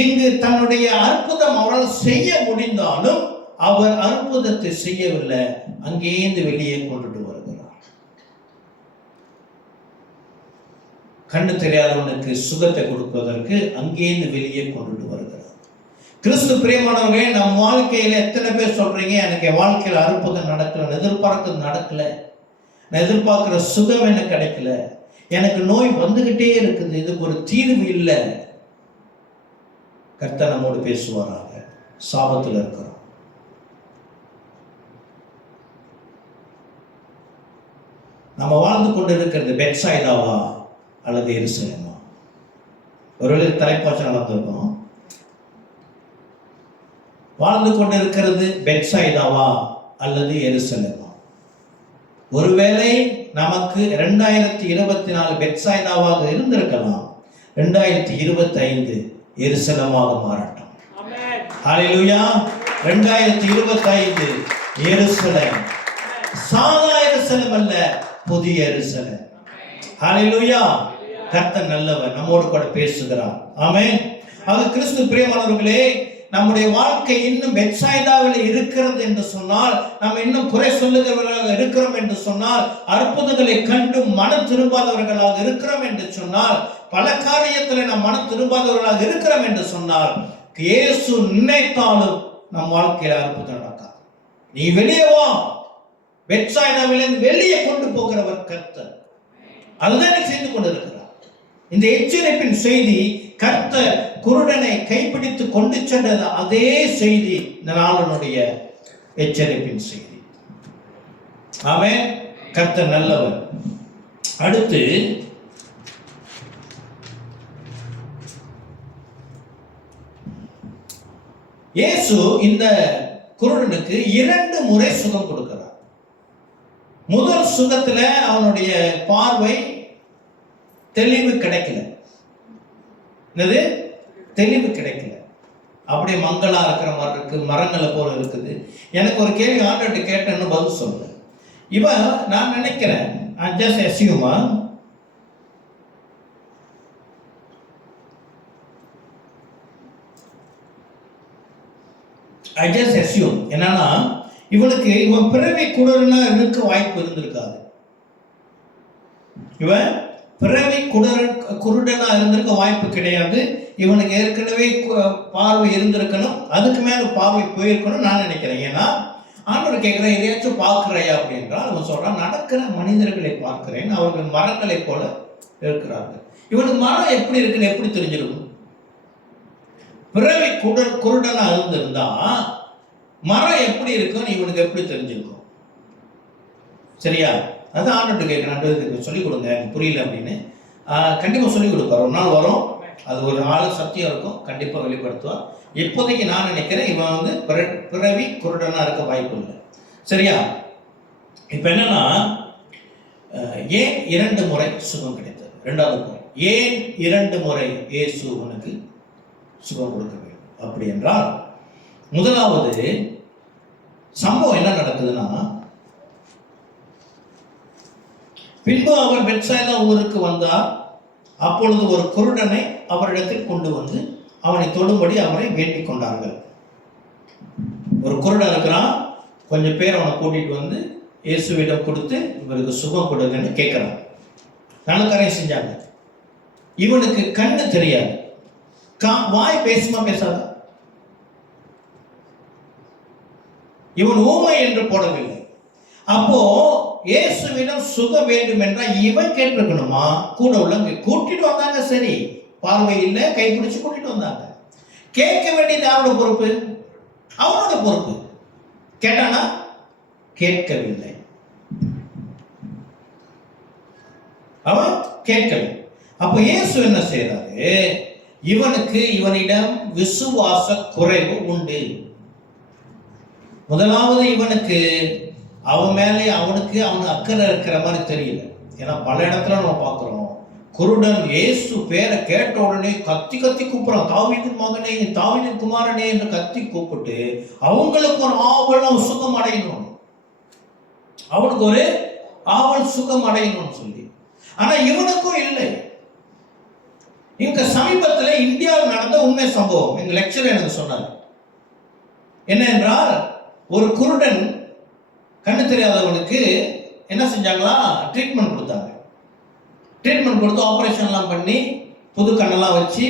இங்கு தன்னுடைய அற்புதம் அவரால் செய்ய முடிந்தாலும் அவர் அற்புதத்தை செய்யவில்லை, அங்கேருந்து வெளியே கொண்டுட்டு வருகிறார். கண்ணு தெரியாதவனுக்கு சுகத்தை கொடுப்பதற்கு அங்கேருந்து வெளியே கொண்டுட்டு வருகிறார். கிறிஸ்து பிரியமானவர்களே, நம் வாழ்க்கையில எத்தனை பேர் சொல்றீங்க, எனக்கு என் வாழ்க்கையில அற்புதம் நடக்கல, எதிர்பார்க்கிறது நடக்கல, நான் எதிர்பார்க்கிற சுகம் எனக்கு கிடைக்கல, எனக்கு நோய் வந்துகிட்டே இருக்குது, இதுக்கு ஒரு தீர்வு இல்லை. கர்த்தர் நம்மோடு பேசுவாராக. சாபத்தில் இருக்கிறோம். நம்ம வாழ்ந்து கொண்டு இருக்கிறது பெத்சைதாவா அல்லது எருசலேமா? ஒருவேளை தலைப்பாச்சு நடந்திருக்கோம். வாழ்ந்து கொண்டு இருக்கிறது பெத்சைதாவா அல்லது எருசலேமா? ஒருவேளை நமக்கு 2024 பெத்சைதாவாக இருந்திருக்கலாம், 2025 எருசலேமாக மாறட்டும். ஹல்லேலூயா. 2025 எருசலேம் சாதா எருசலேம் அல்ல, புதிய எருசலேம். ஹல்லேலூயா. கர்த்தர் நல்லவர், நம்மோடு கூட பேசுகிறார். ஆமென். ஆக கிறிஸ்து பிரியமானவர்களே, நம்முடைய வாழ்க்கை இன்னும் பெத்சைதாவில் இருக்கிறது என்று சொன்னால், நாம் இன்னும் குறை சொல்லுகிறவர்களாக இருக்கிறோம் என்று சொன்னால், அற்புதங்களை கண்டு மனம் திரும்பாதவர்களாக இருக்கிறோம் என்று சொன்னால், பல காரியத்தில் நாம் மனம் திரும்பாதவர்களாக இருக்கிறோம் என்று சொன்னால், இயேசு நினைத்தாலும் நம் வாழ்க்கையில் அற்புதம் நடக்காது. நீ வெளியே வா, பெத்சைதாவிலிருந்து வெளியே கொண்டு போகிறவர் கர்த்தர். அதுதான் செய்து கொண்டிருக்கிறார். இந்த எச்சரிப்பின் செய்தி, கர்த்தர் குருடனை கைப்பிடித்து கொண்டு சென்றது அதே செய்தி, இந்த நாளினுடைய எச்சரிப்பின் செய்தி. ஆமென். கர்த்தர் நல்லவர். அடுத்து இயேசு இந்த குருடனுக்கு 2 முறை சுகம் கொடுக்கிறார். முதல் சுகத்துல அவனுடைய பார்வை தெளிவு கிடைக்கல. என்னது? தெளிவு கிடைக்கல. அப்படியே மங்களா இருக்கிற மாதிரி இருக்கு, மரங்களை போல இருக்குது. எனக்கு ஒரு கேள்வி ஆண்டவர்கிட்ட கேட்டேன்னு பதில் சொல்ல. இவன் நான் நினைக்கிறேன், என்னன்னா இவன் பிறவி குருடனா இருக்க வாய்ப்பு இருந்திருக்காது. இவன் பிறவி குருடனா இருந்திருக்க வாய்ப்பு கிடையாது. இவனுக்கு ஏற்கனவே பார்வை இருந்திருக்கணும், அதுக்கு மேல பார்வை போயிருக்கணும் நான் நினைக்கிறேன். ஏன்னா ஆண்டவர் கேட்கிறேன், எதையாச்சும் பார்க்கிறையா அப்படின்றால் அவன் சொல்றான், நடக்கிற மனிதர்களை பார்க்கிறேன், அவர்கள் மரங்களை போல இருக்கிறார்கள். இவனுக்கு மரம் எப்படி இருக்குன்னு எப்படி தெரிஞ்சிருக்கும்? பிறவி குருடனா இருந்திருந்தா மரம் எப்படி இருக்குன்னு இவனுக்கு எப்படி தெரிஞ்சிருக்கும்? சரியா? அதான் ஆண்டவர்கிட்ட கேட்கிறேன், சொல்லிக் கொடுங்க, புரியல அப்படின்னு. கண்டிப்பாக சொல்லிக் கொடுப்பார். ஒரு நாள் வரும், அது ஒரு ஆள் சத்தியம் இருக்கும், கண்டிப்பாக வெளிப்படுத்துவார். இப்போதைக்கு நான் நினைக்கிறேன் இவன் பிறவி குருடனா இருக்க வாய்ப்பு இல்லை. சரியா? இப்போ என்னன்னா, ஏன் 2 முறை சுகம் கிடைத்தது? 2வது முறை ஏன் 2 முறை இயேசு உனக்கு சுகம் கொடுக்க வேண்டும் அப்படி என்றால், முதலாவது சம்பவம் என்ன நடக்குதுன்னா, பின்பு அவர் பெத்சாய்தா ஊருக்கு வந்தார். அப்பொழுது ஒரு குருடனை அவரிடத்தில் கொண்டு வந்து அவனை தொடும்படி அவரை வேண்டிக் கொண்டார்கள். ஒரு குருடன் இருக்கிறான், கொஞ்சம் பேர் அவனை கூட்டிட்டு வந்து இயேசுவிடம் கொடுத்து இவருக்கு சுகம் கொடுங்கன்னு கேட்கிறான். நல்ல காரியம் செஞ்சாங்க. இவனுக்கு கண்ணு தெரியாது, வாய் பேசுமா பேசாத. இவன் ஊமை என்று போடவில்லை. அப்போ இயேசுவிடம் சுகம் வேண்டும் என்றால் இவன் கேட்டிருக்கணுமா? கூட உள்ளவங்க கூட்டிட்டு வந்தாங்க, சரி, பார்வை இல்லை, கைப்பிடிச்சு கூட்டிட்டு வந்தாங்க. கேட்க வேண்டியது யாரோட பொறுப்பு? அவனோட பொறுப்பு. கேட்டானா? கேட்கவில்லை. அவன் கேட்கவில்லை. அப்ப இயேசு என்ன செய்யறாரு? இவனிடம் விசுவாச குறைவு உண்டு. முதலாவது இவனுக்கு அவன் மேலே அவனுக்கு அக்கறை இருக்கிற மாதிரி தெரியல. ஏன்னா பல இடத்துல நம்ம பார்க்கிறோம், குருடன் இயேசு பேரை கேட்ட உடனே கத்தி கூப்பிடுறான், தாவீதின் மகனே, தாவீதின் குமாரனே என்று கத்தி கூப்பிட்டு அவங்களுக்கு ஒரு ஆவல் சுகம் அடையணும், அவனுக்கு ஒரு ஆவல் சுகம் அடையணும்னு சொல்லி. ஆனா இவனுக்கும் இல்லை. இங்க சமீபத்தில் இந்தியாவில் நடந்த உண்மை சம்பவம் எங்க லெக்சர் எனக்கு சொன்னார். என்ன என்றால், ஒரு குருடன் கண்ணு தெரியாதவனுக்கு என்ன செஞ்சாங்களா, ட்ரீட்மெண்ட் கொடுத்தாங்க. ட்ரீட்மெண்ட் கொடுத்து ஆப்ரேஷன்லாம் பண்ணி புது கண்ணெல்லாம் வச்சு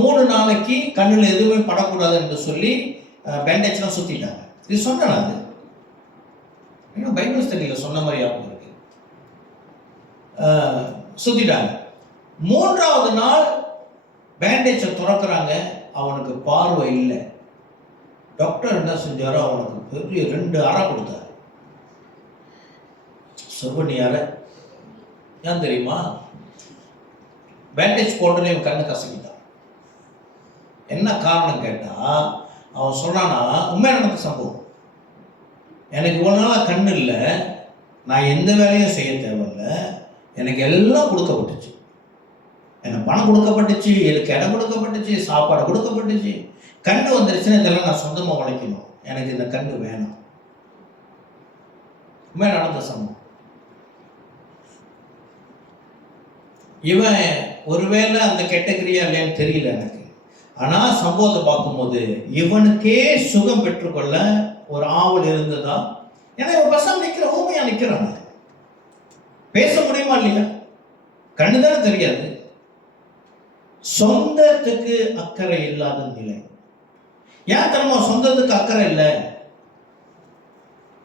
3 நாளைக்கு கண்ணில் எதுவுமே படக்கூடாது என்று சொல்லி பேண்டேஜ்லாம் சுற்றிட்டாங்க. இது சொன்னேன், அது இன்னும் பைபிள் ஸ்டடியில் சொன்ன மாதிரி ஆகும் இருக்கு. சுற்றிட்டாங்க. 3வது நாள் பேண்டேஜை துறக்கிறாங்க, அவனுக்கு பார்வை இல்லை. டாக்டர் என்ன செஞ்சாரோ, அவனுக்கு பெரிய 2 அறை கொடுத்தாரு. சொர்வனி அறை. ஏன் தெரியுமா? பேண்டேஜ் போட்டோன்னே இவன் கண்ணு கசக்கிட்டான். என்ன காரணம் கேட்டா, அவன் சொன்னானா, உண்மை நடந்த சம்பவம், எனக்கு இவ்வளவு நாளா கண்ணு இல்லை, நான் எந்த வேலையும் செய்ய தேவையில்லை, எனக்கு எல்லாம் கொடுக்கப்பட்டுச்சு, எனக்கு பணம் கொடுக்கப்பட்டுச்சு, எனக்கு இடம் கொடுக்கப்பட்டுச்சு, சாப்பாடு கொடுக்கப்பட்டுச்சு, கண்ணு வந்துருச்சுன்னா இதெல்லாம் நான் சொந்தமாக உழைக்கணும், எனக்கு இந்த கண்ணு வேணும். உண்மை நடந்த சம்பவம். இவன் ஒருவேளை அந்த கேட்டகரியா இல்லையான்னு தெரியல எனக்கு. ஆனா சம்பவத்தை பார்க்கும்போது இவனுக்கே சுகம் பெற்றுக்கொள்ள ஒரு ஆவல் இருந்ததா? ஏன்னா இவன் பசங்க நிக்கிற ஊமையா நிக்கிறான், பேச முடியுமா இல்லையா? கண்ணுதானே தெரியாது. சொந்தத்துக்கு அக்கறை இல்லாத நிலை. ஏன் தெரியுமா சொந்தத்துக்கு அக்கறை இல்லை?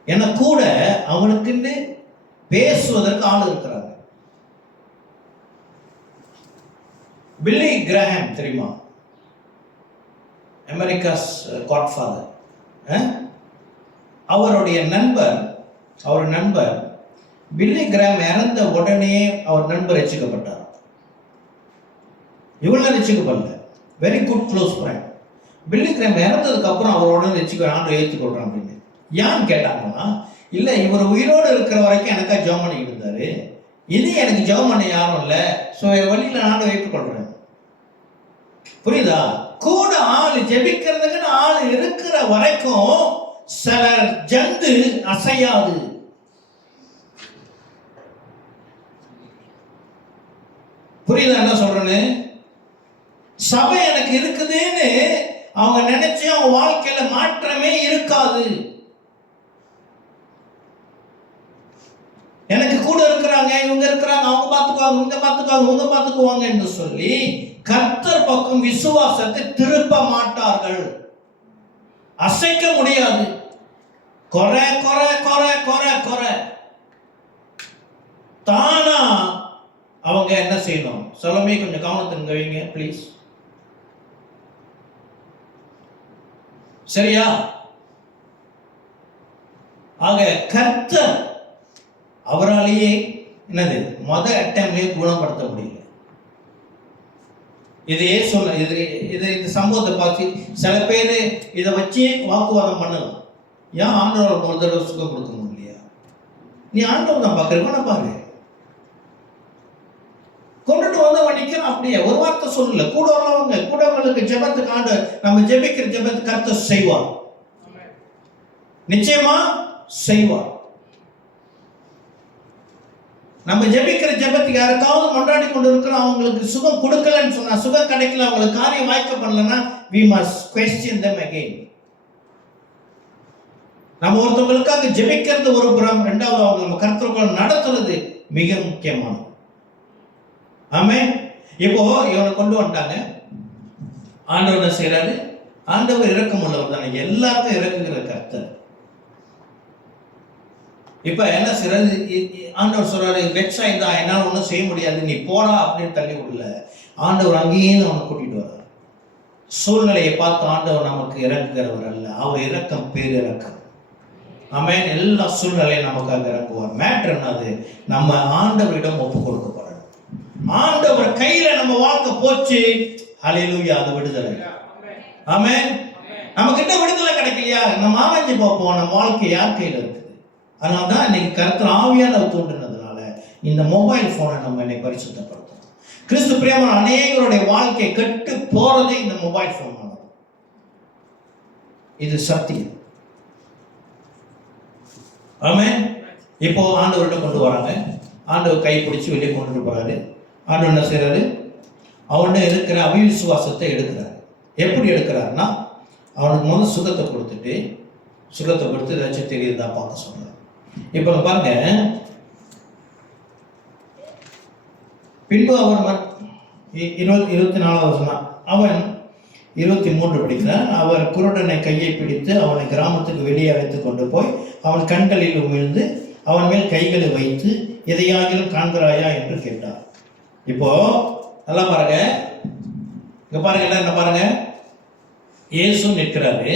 ஏன்னா கூட அவனுக்குன்னு பேசுவதற்கு ஆள் இருக்கிறாங்க. பில்லி கிராஹாம் தெரியுமா? Americas Godfather. அவருடைய நண்பர் பில்லி கிராஹாம் இறந்த உடனே அவர் நண்பர் ரட்சிக்கப்பட்டார். இவ்வளவு ரட்சிக்கப்படல, வெரி குட் க்ளோஸ் ஃப்ரெண்ட். பில்லி கிராஹாம் இறந்ததுக்கு அப்புறம் அவரோட ஆண்டு ஏற்றுக்கொள்றான் அப்படின்னு. ஏன்னு கேட்டாங்கன்னா, இல்லை இவர் உயிரோடு இருக்கிற வரைக்கும் எனக்கா ஜெபம் பண்ணிக்கிட்டு இருந்தாரு, இது எனக்கு ஜெபம் பண்ண யாரும் இல்லை, ஸோ வழியில் நானும் ஏற்றுக்கொள்றேன். புரியுதா? கூட ஆள் ஜெபிக்கிறதுக்குன்னு ஆள் இருக்கிற வரைக்கும் சில ஜந்து அசையாது. புரியுதா என்ன சொல்றேன்னு? சபை எனக்கு இருக்குதுன்னு அவங்க நினைச்சு அவங்க வாழ்க்கையில மாற்றமே இருக்காது. எனக்கு கூட இருக்கிறாங்க, இவங்க இருக்கிறாங்க, அவங்க பார்த்துக்குவாங்க, இவங்க பார்த்துக்குவாங்க, இவங்க பார்த்துக்குவாங்க என்று சொல்லி கர்த்தர் பக்கம் விசுவாசத்தை திருப்ப மாட்டார்கள். அசைக்க முடியாது. குறை குறை குறை குறை குறை. தானா அவங்க என்ன செய்யணும்? சொல்லமே கொஞ்சம் கவனத்தை வைங்க ப்ளீஸ். சரியா? ஆக கர்த்தர் அவராலேயே என்னது அட்டம்லேயே குணப்படுத்த முடியல. இதையே சொல்ல இது சம்பவத்தை பார்த்து சில பேர் இதை வச்சே வாக்குவாதம் பண்ணலாம். ஏன் ஆண்டவர் ஒரு தடவை சுகம் கொடுக்க முடியலையா? நீ ஆண்டவர் தான் பார்க்கறவன பாரு, கொண்டுட்டு வந்து நிற்கணும். அப்படியே ஒரு வார்த்தை சொல்லல. கூட வரவங்க கூடவங்களுக்கு ஜெபத்துக்கு ஆண்டு நம்ம ஜெபிக்கிற ஜெபத்துக்கு கர்த்தர் செய்வார், நிச்சயமா செய்வார். நம்ம ஜெபிக்கிற ஜெபத்துக்கு யாருக்காவது கொண்டாடி கொண்டு இருக்கிறோம், அவங்களுக்கு சுகம் கொடுக்கலன்னு சொன்னா, சுகம் கிடைக்கல, அவங்களுக்கு காரியம் வாய்க்க பண்ணலன்னா we must question them again. நம்ம ஒருத்தவங்களுக்காக ஜெபிக்கிறது ஒரு புறம், ரெண்டாவது அவங்க நம்ம கர்த்தருக்குள்ள நடத்துறது மிக முக்கியமானது. ஆமென். இப்போ இவனை கொண்டு வந்துட்டாங்க. ஆண்டவர் என்ன செய்யறாரு? ஆண்டவர் இரக்கம் உள்ளவர் தானே, எல்லாருக்கும் இறக்குகிற கர்த்தர். இப்ப என்ன செய்யறது? ஆண்டவர் சொல்றாரு, பெத்சாயிதா என்னால ஒன்றும் செய்ய முடியாது, நீ போடா அப்படின்னு தள்ளி விடல. ஆண்டவர் அங்கேயே அவனை கூட்டிட்டு வர்றார். சூழ்நிலையை பார்த்து ஆண்டவர் நமக்கு இறக்குகிறவர் அல்ல, அவர் இரக்கம் பேர் இறக்கம். ஆமென். எல்லா சூழ்நிலையும் நமக்காக இறங்குவார். மேட்டர் என்னது? நம்ம ஆண்டவரிடம் ஒப்பு கொடுக்கப்படணும். ஆண்டவர் கையில நம்ம வாழ்க்கை போச்சு, ஹல்லேலூயா, அது விடுதலை. ஆமென். நம்ம கிட்ட விடுதலை கிடைக்கலையா, நம்ம ஆராய்ச்சி பார்ப்போம் நம்ம வாழ்க்கை யார் கையில இருக்குது. அதனால தான் இன்னைக்கு கர்த்தர் ஆவியானவர் தூண்டினதுனால இந்த மொபைல் போனை நம்ம இன்னைக்கு பரிசுத்தப்படுத்தணும். கிறிஸ்து பிரியமான அநேகருடைய வாழ்க்கை கெட்டு போறதே இந்த மொபைல் போன். இது சத்தியம். ஆமென். இப்போ ஆண்டவர்கிட்ட கொண்டு வராங்க. ஆண்டவர் கை பிடிச்சி வெளியே கொண்டுட்டு போறாரு. ஆண்டவர் என்ன செய்யறாரு? அவன்கிட்ட இருக்கிற அவிசுவாசத்தை எடுக்கிறார். எப்படி எடுக்கிறாருன்னா, அவனுக்கு முதல் சுகத்தை கொடுத்துட்டு, சுகத்தை கொடுத்து ஏதாச்சும் தெரியுதா பார்க்க சொல்றாரு. இப்ப பாருங்க, பின்பு அவர் 24 அவன் 23 படிக்கிறான். அவர் குருடனை கையை பிடித்து அவனை கிராமத்துக்கு வெளியே அழைத்து கொண்டு போய் அவன் கண்களில் உமிழ்ந்து அவன் மேல் கைகளை வைத்து எதையாகிலும் காண்கிறாயா என்று கேட்டார். இப்போ நல்லா பாருங்க, இங்க பாருங்க, என்ன பாருங்க, இயேசு நிற்கிறாரு,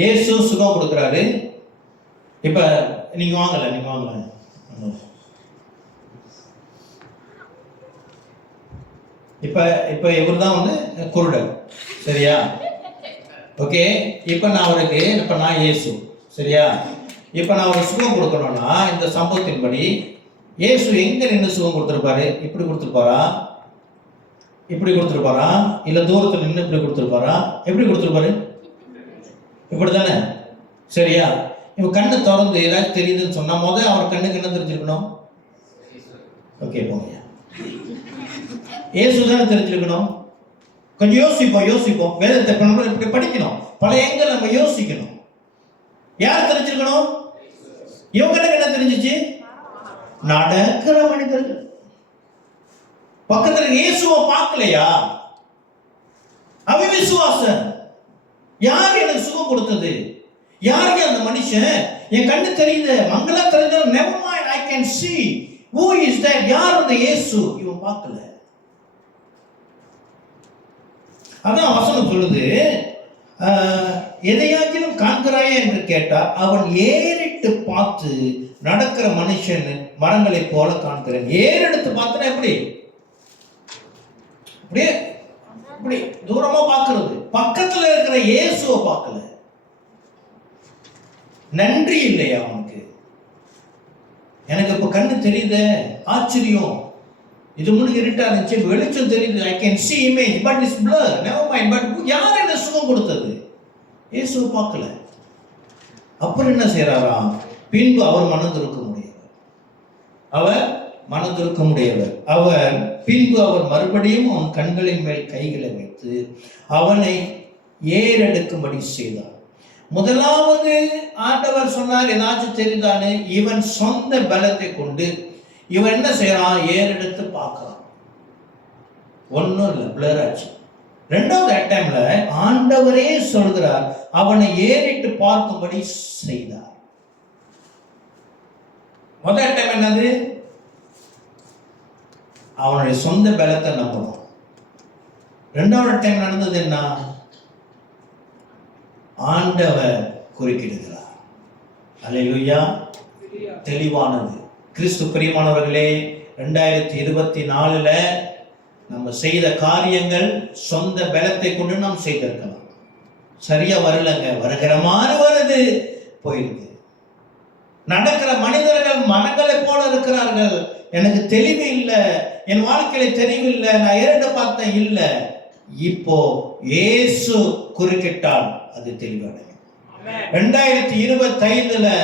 இயேசு சுகம் கொடுக்கிறாரு. இப்ப நீங்க வாங்கல, நீங்க வாங்கல. இப்ப இப்ப இவர் தான் வந்து குருடர், சரியா? ஓகே. இப்ப நான் அவருக்கு, இப்ப நான் இயேசு, சரியா? இப்ப நான் அவருக்கு சுகம் கொடுக்கணும்னா இந்த சம்பவத்தின்படி இயேசு எங்க நின்று சுகம் கொடுத்திருப்பாரு? இப்படி கொடுத்திருப்பாரா? இப்படி கொடுத்திருப்பாரா? இல்ல தூரத்துல நின்று இப்படி கொடுத்திருப்பாரா? எப்படி கொடுத்திருப்பாரு? இப்படிதானே, சரியா? இப்ப கண்ணு திறந்து ஏதாச்சும் தெரியுதுன்னு சொன்னா முதல் அவர் கண்ணுக்கு என்ன தெரிஞ்சிருக்கணும்? ஓகே, போங்க. இயேசு தானே தெரிஞ்சிருக்கணும். கொஞ்சம் யோசிப்போம். வேதத்தை இப்படி படிக்கணும். பழைய நம்ம யோசிக்கணும். யார் தெரிஞ்சிருக்கணும்? இவங்களுக்கு என்ன தெரிஞ்சிச்சு? நடக்கிற மனிதர்கள். பக்கத்துல இயேசுவை பார்க்கலையா? அவிசுவாசம். யார் எனக்கு சுகம் கொடுத்தது? யாருக்கு அந்த மனுஷன்? என் கண்ணு தெரியுது, மங்களா தெரிஞ்சாலும் never mind, I can see who is that. யார் அந்த இயேசு? இவன் பார்க்கல. அதான் வசனம் சொல்லுது, எதையாகிலும் காண்கிறாயா என்று கேட்டார். அவன் ஏறிட்டு பார்த்து நடக்கிற மனுஷன் மரங்களை போல காண்கிறேன். ஏறெடுத்து பார்த்தா எப்படி? அப்படியே இப்படி தூரமா பார்க்கிறது. பக்கத்துல இருக்கிற இயேசுவை பார்க்கல. நன்றி இல்லையா அவனுக்கு? எனக்கு இப்ப கண்ணு தெரியுது, ஆச்சரியம். இது முன்னு இருட்டா இருந்துச்சு, வெளிச்சம் தெரியுது. I can see image but it's blur. Never mind. But யார் என்ன சுகம் கொடுத்தது? இயேசுவை பார்க்கல. அப்புறம் என்ன செய்யறாரா? பின்பு அவர் மனதிருக்க முடியவர். அவர் மனதிருக்க முடியவர். அவர் பின்பு அவர் மறுபடியும் அவன் கண்களின் மேல் கைகளை வைத்து அவனை ஏறெடுக்கும்படி செய்தார். முதலாவது ஆண்டவர் சொன்னார், ஏதாச்சும் தெரிந்தானே, இவன் சொந்த பலத்தை கொண்டு இவன் என்ன செய்யறான், ஏறெடுத்து பார்க்கறான். ஒன்னும் இல்லை, பிளர் ஆச்சு. ரெண்டாவது டைம்ல ஆண்டவரே சொல்கிறார், அவனை ஏறிட்டு பார்க்கும்படி செய்தார். முதல் டைம் என்னது, அவனுடைய சொந்த பலத்தை நம்பணும். ரெண்டாவது டைம் நடந்தது என்ன, ஆண்டவர் குறுக்கிடுகிறார். அல்லேலூயா. தெளிவானது. கிறிஸ்து பிரியமானவர்களே, 2024 நம்ம செய்த காரியங்கள் சொந்த பலத்தை கொண்டு நாம் செய்திருக்கலாம். சரியா வரலங்க, வருகிற மாதிரி வருது, போயிருக்கு. நடக்கிற மனிதர்கள் மனங்களை போல இருக்கிறார்கள். எனக்கு தெளிவு இல்லை, என் வாழ்க்கையில தெளிவு இல்லை, நான் ஏறிட்டு பார்த்தேன் இல்லை. இப்போ இயேசு குறுக்கிட்டால் அது தெளிவடையும். 2025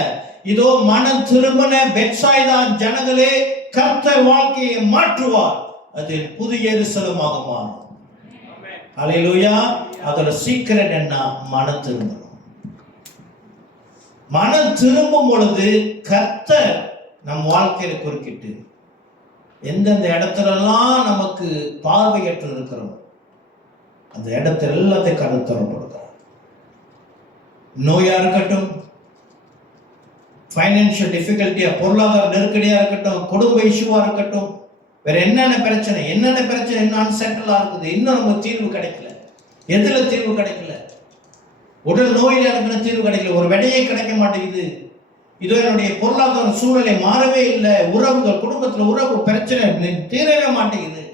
இதோ மனம் திரும்பின பெத்சாய்தா ஜனங்களே, கர்த்தர் வாழ்க்கையை மாற்றுவார். அது புது எருசலேமாக மாறும். அல்லேலூயா. அதோட சீக்கிரம் என்ன, மனம் திரும்பணும். மனம் திரும்பும் பொழுது கர்த்தர் நம் வாழ்க்கையில குறுக்கிட்டு எந்தெந்த இடத்துலலாம் நமக்கு பார்வையற்று இருக்கிறோம் அந்த இடத்துல எல்லாத்தையும் கடத்தரப்படுகிறார். நோயா இருக்கட்டும், ஃபைனான்சியல் டிஃபிகல்ட்டியா, பொருளாதார நெருக்கடியா இருக்கட்டும், குடும்ப இஷ்யூவா இருக்கட்டும், வேற என்னென்ன பிரச்சனை இன்னும் அன்செட்டிலா இருக்குது, இன்னும் நம்ம தீர்வு கிடைக்கல. எதுல தீர்வு கிடைக்கல? உடல் நோயில இருக்கிற தீர்வு கிடைக்கல, ஒரு விடையே கிடைக்க மாட்டேங்குது. இதோ என்னுடைய பொருளாதார சூழ்நிலை மாறவே இல்லை, உறவுகள், குடும்பத்துல உறவு பிரச்சனை தீரவே மாட்டேங்குது,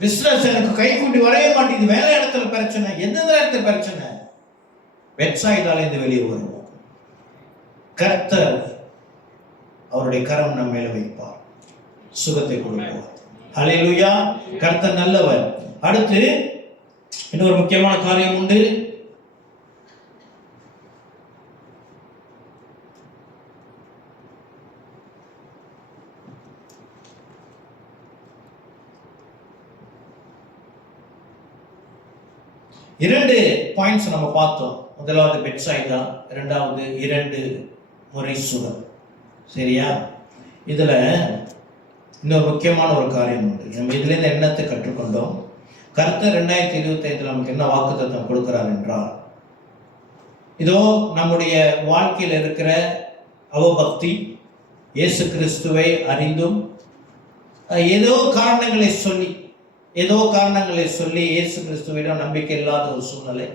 பிசினஸ் எனக்கு கைகூட்டி வரவே மாட்டேங்குது, வேலை இடத்துல பிரச்சனை, எந்த இடத்துல பிரச்சனை, வெப்சைட்டால இருந்து வெளியே வருவோம். கர்த்தர் அவருடைய கரம் நம்ம மேல வைப்பார், சுகத்தை கொடுப்பார். அல்லேலூயா. கர்த்தர் நல்லவர். அடுத்து இன்னொரு முக்கியமான காரியம் உண்டு. இரண்டு பாயிண்ட்ஸ் நம்ம பார்த்தோம். முதலாவது பெத்சாய்தா, இரண்டாவது 2 முறை சுகம். சரியா? இதுல இன்னொரு முக்கியமான ஒரு காரியம் உண்டு. நம்ம இதுல இருந்து என்னத்தை கற்றுக்கொண்டோம்? கர்த்தர் 2025 நமக்கு என்ன வாக்குத்தத்தம் கொடுக்கிறார் என்றால், இதோ நம்முடைய வாழ்க்கையில் இருக்கிற அவபக்தி, இயேசு கிறிஸ்துவை அறிந்தும் ஏதோ காரணங்களை சொல்லி இயேசு கிறிஸ்துவிடம் நம்பிக்கை இல்லாத ஒரு சூழ்நிலை.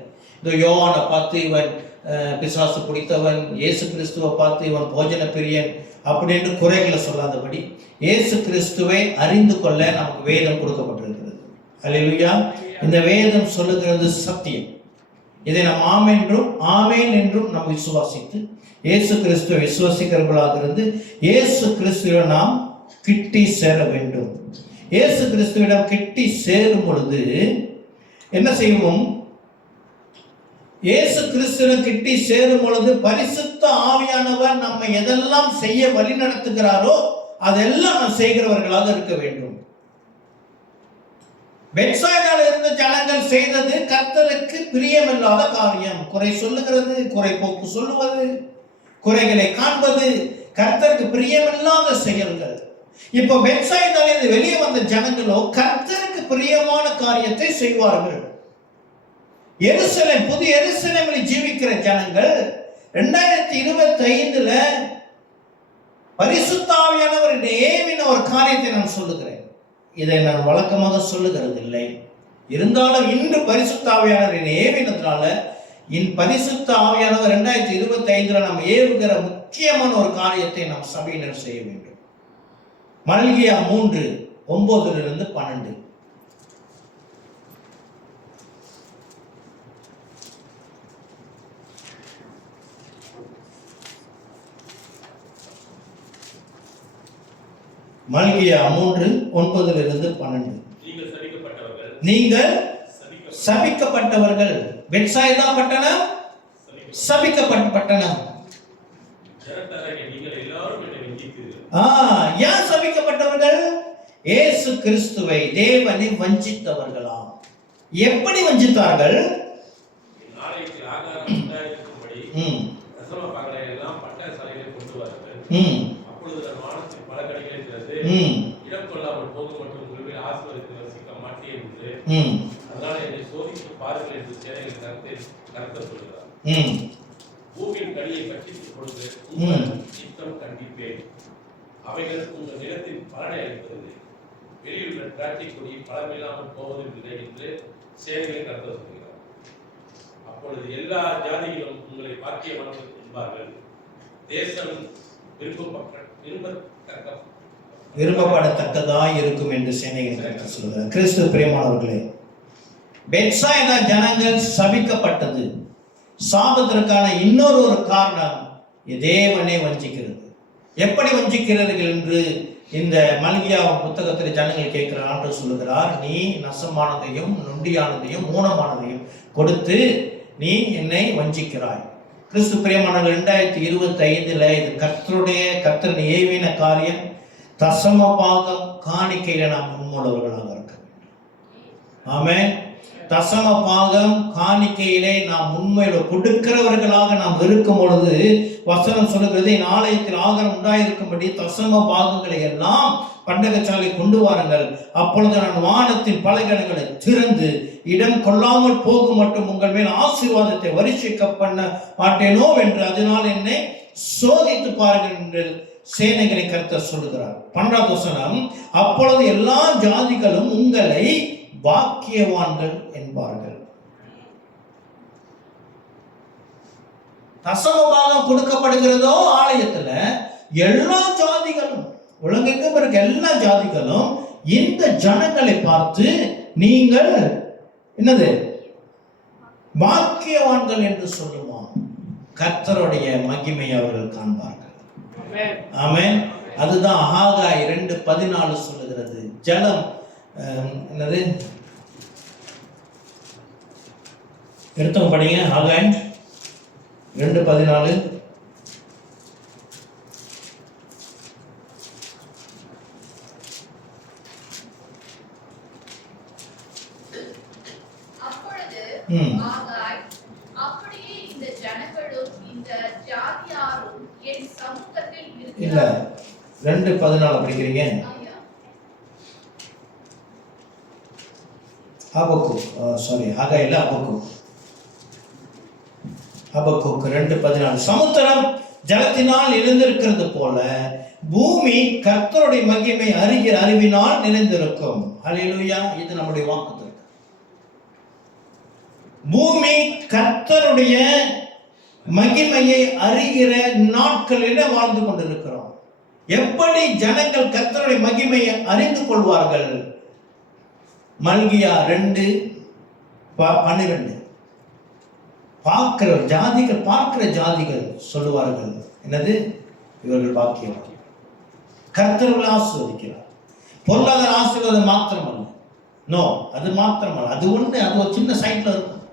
இதோ யோவானை பார்த்து இவன் பிசாசு பிடித்தவன், இயேசு கிறிஸ்துவை பார்த்து இவன் போஜன பிரியன் அப்படின்னு குறைகளை சொல்லாதபடி இயேசு கிறிஸ்துவை அறிந்து கொள்ள நமக்கு வேதம் கொடுக்கப்பட்டிருக்கிறது. அல்லேலூயா. இந்த வேதம் சொல்லுகிறது சத்தியம். இதை நாம் ஆமென் என்றும் நாம் விசுவாசித்து இயேசு கிறிஸ்துவை விசுவாசிக்கிறவர்களாக இருந்து இயேசு கிறிஸ்துவிடம் நாம் கிட்டி சேர வேண்டும். இயேசு கிறிஸ்துவிடம் கிட்டி சேரும் பொழுது என்ன செய்வோம்? இயேசு கிறிஸ்துவிடம் கிட்டி சேரும் பொழுது பரிசுத்த ஆவியானவர் நம்ம எதெல்லாம் செய்ய வழி நடத்துகிறாரோ அதெல்லாம் நாம் செய்கிறவர்களாக இருக்க வேண்டும். பெத்சாய்தாவில் இருந்த ஜனங்கள் செய்தது கர்த்தருக்கு பிரியமில்லாத காரியம். குறை சொல்லுகிறது, குறை போக்கு சொல்லுவது, குறைகளை காண்பது கர்த்தருக்கு பிரியமில்லாத செயல்கள். இப்போ பெத்சாய்தாவில் வெளியே வந்த ஜனங்களோ கர்த்தருக்கு பிரியமான காரியத்தை செய்வார்கள். எருசலேம், புது எருசலேமில் ஜீவிக்கிற ஜனங்கள் 2025 பரிசுத்த ஆவியானவர் ஏவின ஒரு காரியத்தை நான் சொல்லுகிறேன். இதை நான் வழக்கமாக சொல்லுகிறது இல்லை. இருந்தாலும் இன்று பரிசுத்த ஆவியானவர் ஏவினதுனால பரிசுத்த ஆவியானவர் 2025 நாம் ஏவுகிற முக்கியமான ஒரு காரியத்தை நாம் சபையினர் செய்ய வேண்டும். மல்கியா 3:9-12. மல்கியா 3:9-12. நீங்கள் சபிக்கப்பட்டவர்கள். பெத்சாய்தா பட்டணம் சபிக்கப்பட்ட பட்டணம். யார் சபிக்கப்பட்டவர்கள்? இயேசு கிறிஸ்துவை, தேவனை வஞ்சித்தவர்களாம். எப்படி வஞ்சித்தார்கள்? தசம பாகங்களை எல்லாம் பட்ட சாலைகளை கொண்டு வாருங்கள். அப்பொழுது நான் வானத்தில் பல கனிகளை திறந்து இடம் கொள்ளாமல் போக மட்டும் உங்கள் ஆசீர்வாதத்தில் வசிக்க மாட்டேன் என்று அதனால என்னை சோதித்து பாருங்கள் என்று சேனைகள் கர்த்தர் சொல்கிறார். பூமியின் கனியை பட்சித்துக் கொடுத்து உங்கள் சித்தம் கண்டிப்பேன். அவைகள் உங்கள் நிலத்தின் பலனை அளிக்கிறது. வெளியுள்ள திராட்சை கொடி பலமில்லாமல் போவதில்லை என்று சேனைகளை கர்த்தர் சொல்கிறார். அப்பொழுது எல்லா ஜாதிகளும் உங்களை பாக்கியவான்கள் என்பார்கள். தேசம் விரும்பப்படத்தக்கதாய் இருக்கும் என்று சேனைகள் கர்த்தர் சொல்கிறார். கிறிஸ்து பிரியமானவர்களே, பெத்சாய்தா ஜனங்கள் சபிக்கப்பட்டது. சாபத்திற்கான இன்னொரு காரணம் தேவனை வஞ்சிக்கிறது. எப்படி வஞ்சிக்கிறார்கள் என்று இந்த மல்கியா புத்தகத்தில் ஜனங்கள் கேட்கிற ஆண்டு சொல்லுகிறார், நீ நசமானதையும் நொண்டியானதையும் ஊனமானதையும் கொடுத்து நீ என்னை வஞ்சிக்கிறாய். கிறிஸ்து பிரியமானவர்கள் 2025 இது கர்த்தருடைய ஏவின காரியம். தசம பாகம் காணிக்கையில நாம் முன்மூலவர்களாக இருக்க வேண்டும். ஆமென். தசம பாகம் காணிக்கையிலே நாம் உண்மையில கொடுக்கிறவர்களாக நாம் இருக்கும் பொழுது வசனம் சொல்லுகிறது, என் ஆலயத்தில் ஆகாரம் உண்டாயிருக்கும்படி தசம பாகங்களை எல்லாம் பண்டகசாலை கொண்டு வாருங்கள். அப்பொழுது நான் வானத்தின் பலகணிகளை திறந்து இடம் கொள்ளாமல் போகும் மட்டும் உங்கள் மேல் ஆசீர்வாதத்தை வருஷிக்க பண்ண மாட்டேனோ என்று அதனால் என்னை சோதித்து பாருங்கள் என்று சேனைகளை கர்த்தர் சொல்லுகிறார். 12வது வசனம், அப்பொழுது எல்லா ஜாதிகளும் உங்களை பாக்கியவான்கள் என்பார்கள். தசமபாகம் கொடுக்கப்படுகிறதோ ஆலயத்துல, எல்லா ஜாதிகளும் உலகெங்கும் இருக்க எல்லா ஜாதிகளும் இந்த ஜனங்களை பார்த்து நீங்கள் என்னது பாக்கியவான்கள் என்று சொல்லுமா. கர்த்தருடைய மகிமை அவர்கள் காண்பார்கள். ஆமென். அதுதான் ஆகாய் 2:14 சொல்லுகிறது. ஜலம் என்னது எடுத்தவங்க படிங்க. ஆகாய் 2:14. அப்படியே இந்த ஜனங்களும் இந்த ஜாதியாரும் என் சமூகத்தில் இல்ல 2:14 படிக்கிறீங்க. ஹபக்குக் 2:14. சமுத்திரம் ஜலத்தினால் நிறைந்திருக்கிறது போல பூமி கர்த்தருடைய மகிமை அறிகிற அறிவினால் நிறைந்திருக்கும். ஹல்லேலூயா. இது நம்முடைய வாக்குத்தத்தம். பூமி கர்த்தருடைய மகிமையை அறிகிற நாட்களில் வாழ்ந்து கொண்டிருக்கிறோம். எப்படி ஜனங்கள் கர்த்தருடைய மகிமையை அறிந்து கொள்வார்கள்? மல்கியா 2:12. பார்க்கிற ஜாதிகள் பார்க்கிற ஜாதிகள் சொல்லுவார்கள், என்னது இவர்கள் பாக்கியம். கர்த்தர்களை ஆசீர்வதிக்கிறார். பொருளாதார ஆசீர்வாதம் மாத்திரமல்ல, நோ, அது மாத்திரமல்ல, அது ஒன்று, அது ஒரு சின்ன சைட்ல இருக்கும்.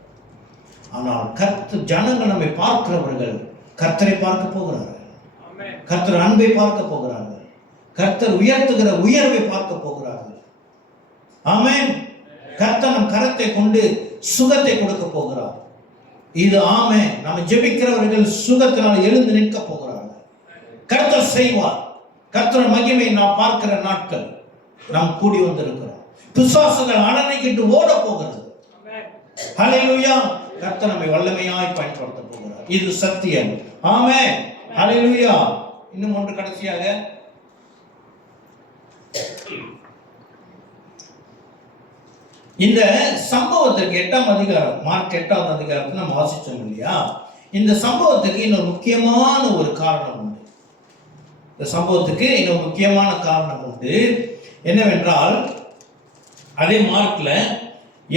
ஆனால் கர்த்தர் ஜனங்கள் நம்மை பார்க்கிறவர்கள் கர்த்தரை பார்க்க போகிறார்கள். கர்த்தர் அன்பை பார்க்க போகிறார்கள். கர்த்தர் உயர்த்துகிற உயர்வை பார்க்க போகிறார்கள். ஆமென். கர்த்தர் நம் கரத்தை கொண்டு சுகத்தை கொடுக்க போகிறார். இது ஆமென். நம்ம ஜெபிக்கிறவர்கள் சுகத்தினால் எழுந்து நிற்க போகிறார்கள். கர்த்தர் செய்வார். கர்த்தர் மகிமை நாம் பார்க்கிற நாட்கள் நாம் கூடி வந்திருக்கிறோம். பிசாசுகள் அடங்கிட்டு ஓட போகிறது. ஹல்லேலூயா. கர்த்தர் நம்மை வல்லமையாய் பயன்படுத்த போகிறார். இது சத்தியம். ஆமென். ஹல்லேலூயா. இன்னும் ஒன்று கடைசியாக, இந்த சம்பவத்துக்கு 8ஆம் அதிகாரம், மார்க் 8ஆவது அதிகாரத்தை நம்ம வாசிச்சோம் இல்லையா? இந்த சம்பவத்துக்கு இன்னொரு முக்கியமான ஒரு காரணம் உண்டு. இந்த சம்பவத்துக்கு இன்னொரு முக்கியமான காரணம் உண்டு. என்னவென்றால், அதே மார்க்ல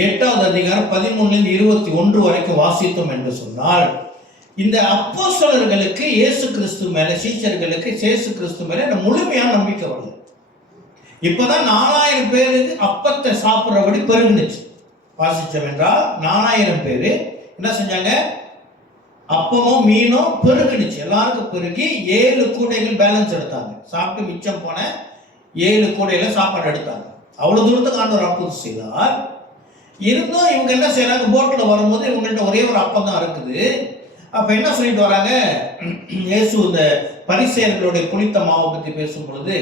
8ஆவது அதிகாரம் 13-21 வரைக்கும் வாசித்தோம் என்று சொன்னால், இந்த அப்போஸ்தலர்களுக்கு இயேசு கிறிஸ்து மேல, சீஷர்களுக்கு இயேசு கிறிஸ்து மேல முழுமையான நம்பிக்கை வருது. இப்பதான் 4000 பேருக்கு அப்பத்தை சாப்பிட்றபடி பெருகுனுச்சு. வாசிச்சோம் என்றால் 4000 பேரு என்ன செஞ்சாங்க? அப்பமும் மீனும் பெருகுனுச்சு. எல்லாருக்கும் பெருகி 7 கூடைகள் பேலன்ஸ் எடுத்தாங்க. சாப்பிட்டு மிச்சம் போன 7 கூடையில சாப்பாடு எடுத்தாங்க. அவ்வளவு தூரத்துக்கு ஆண்டவர் அற்புதம் செய்தார். இருந்தும் இவங்க என்ன செய்யறாங்க? போட்ல வரும்போது இவங்கள்ட்ட ஒரே ஒரு அப்பம் தான் இருக்குது. அப்ப என்ன சொல்லிட்டு வராங்க, இயேசு இந்த பரிசேயர்களுடைய புளித்த மாவை பற்றி பேசும் பொழுது,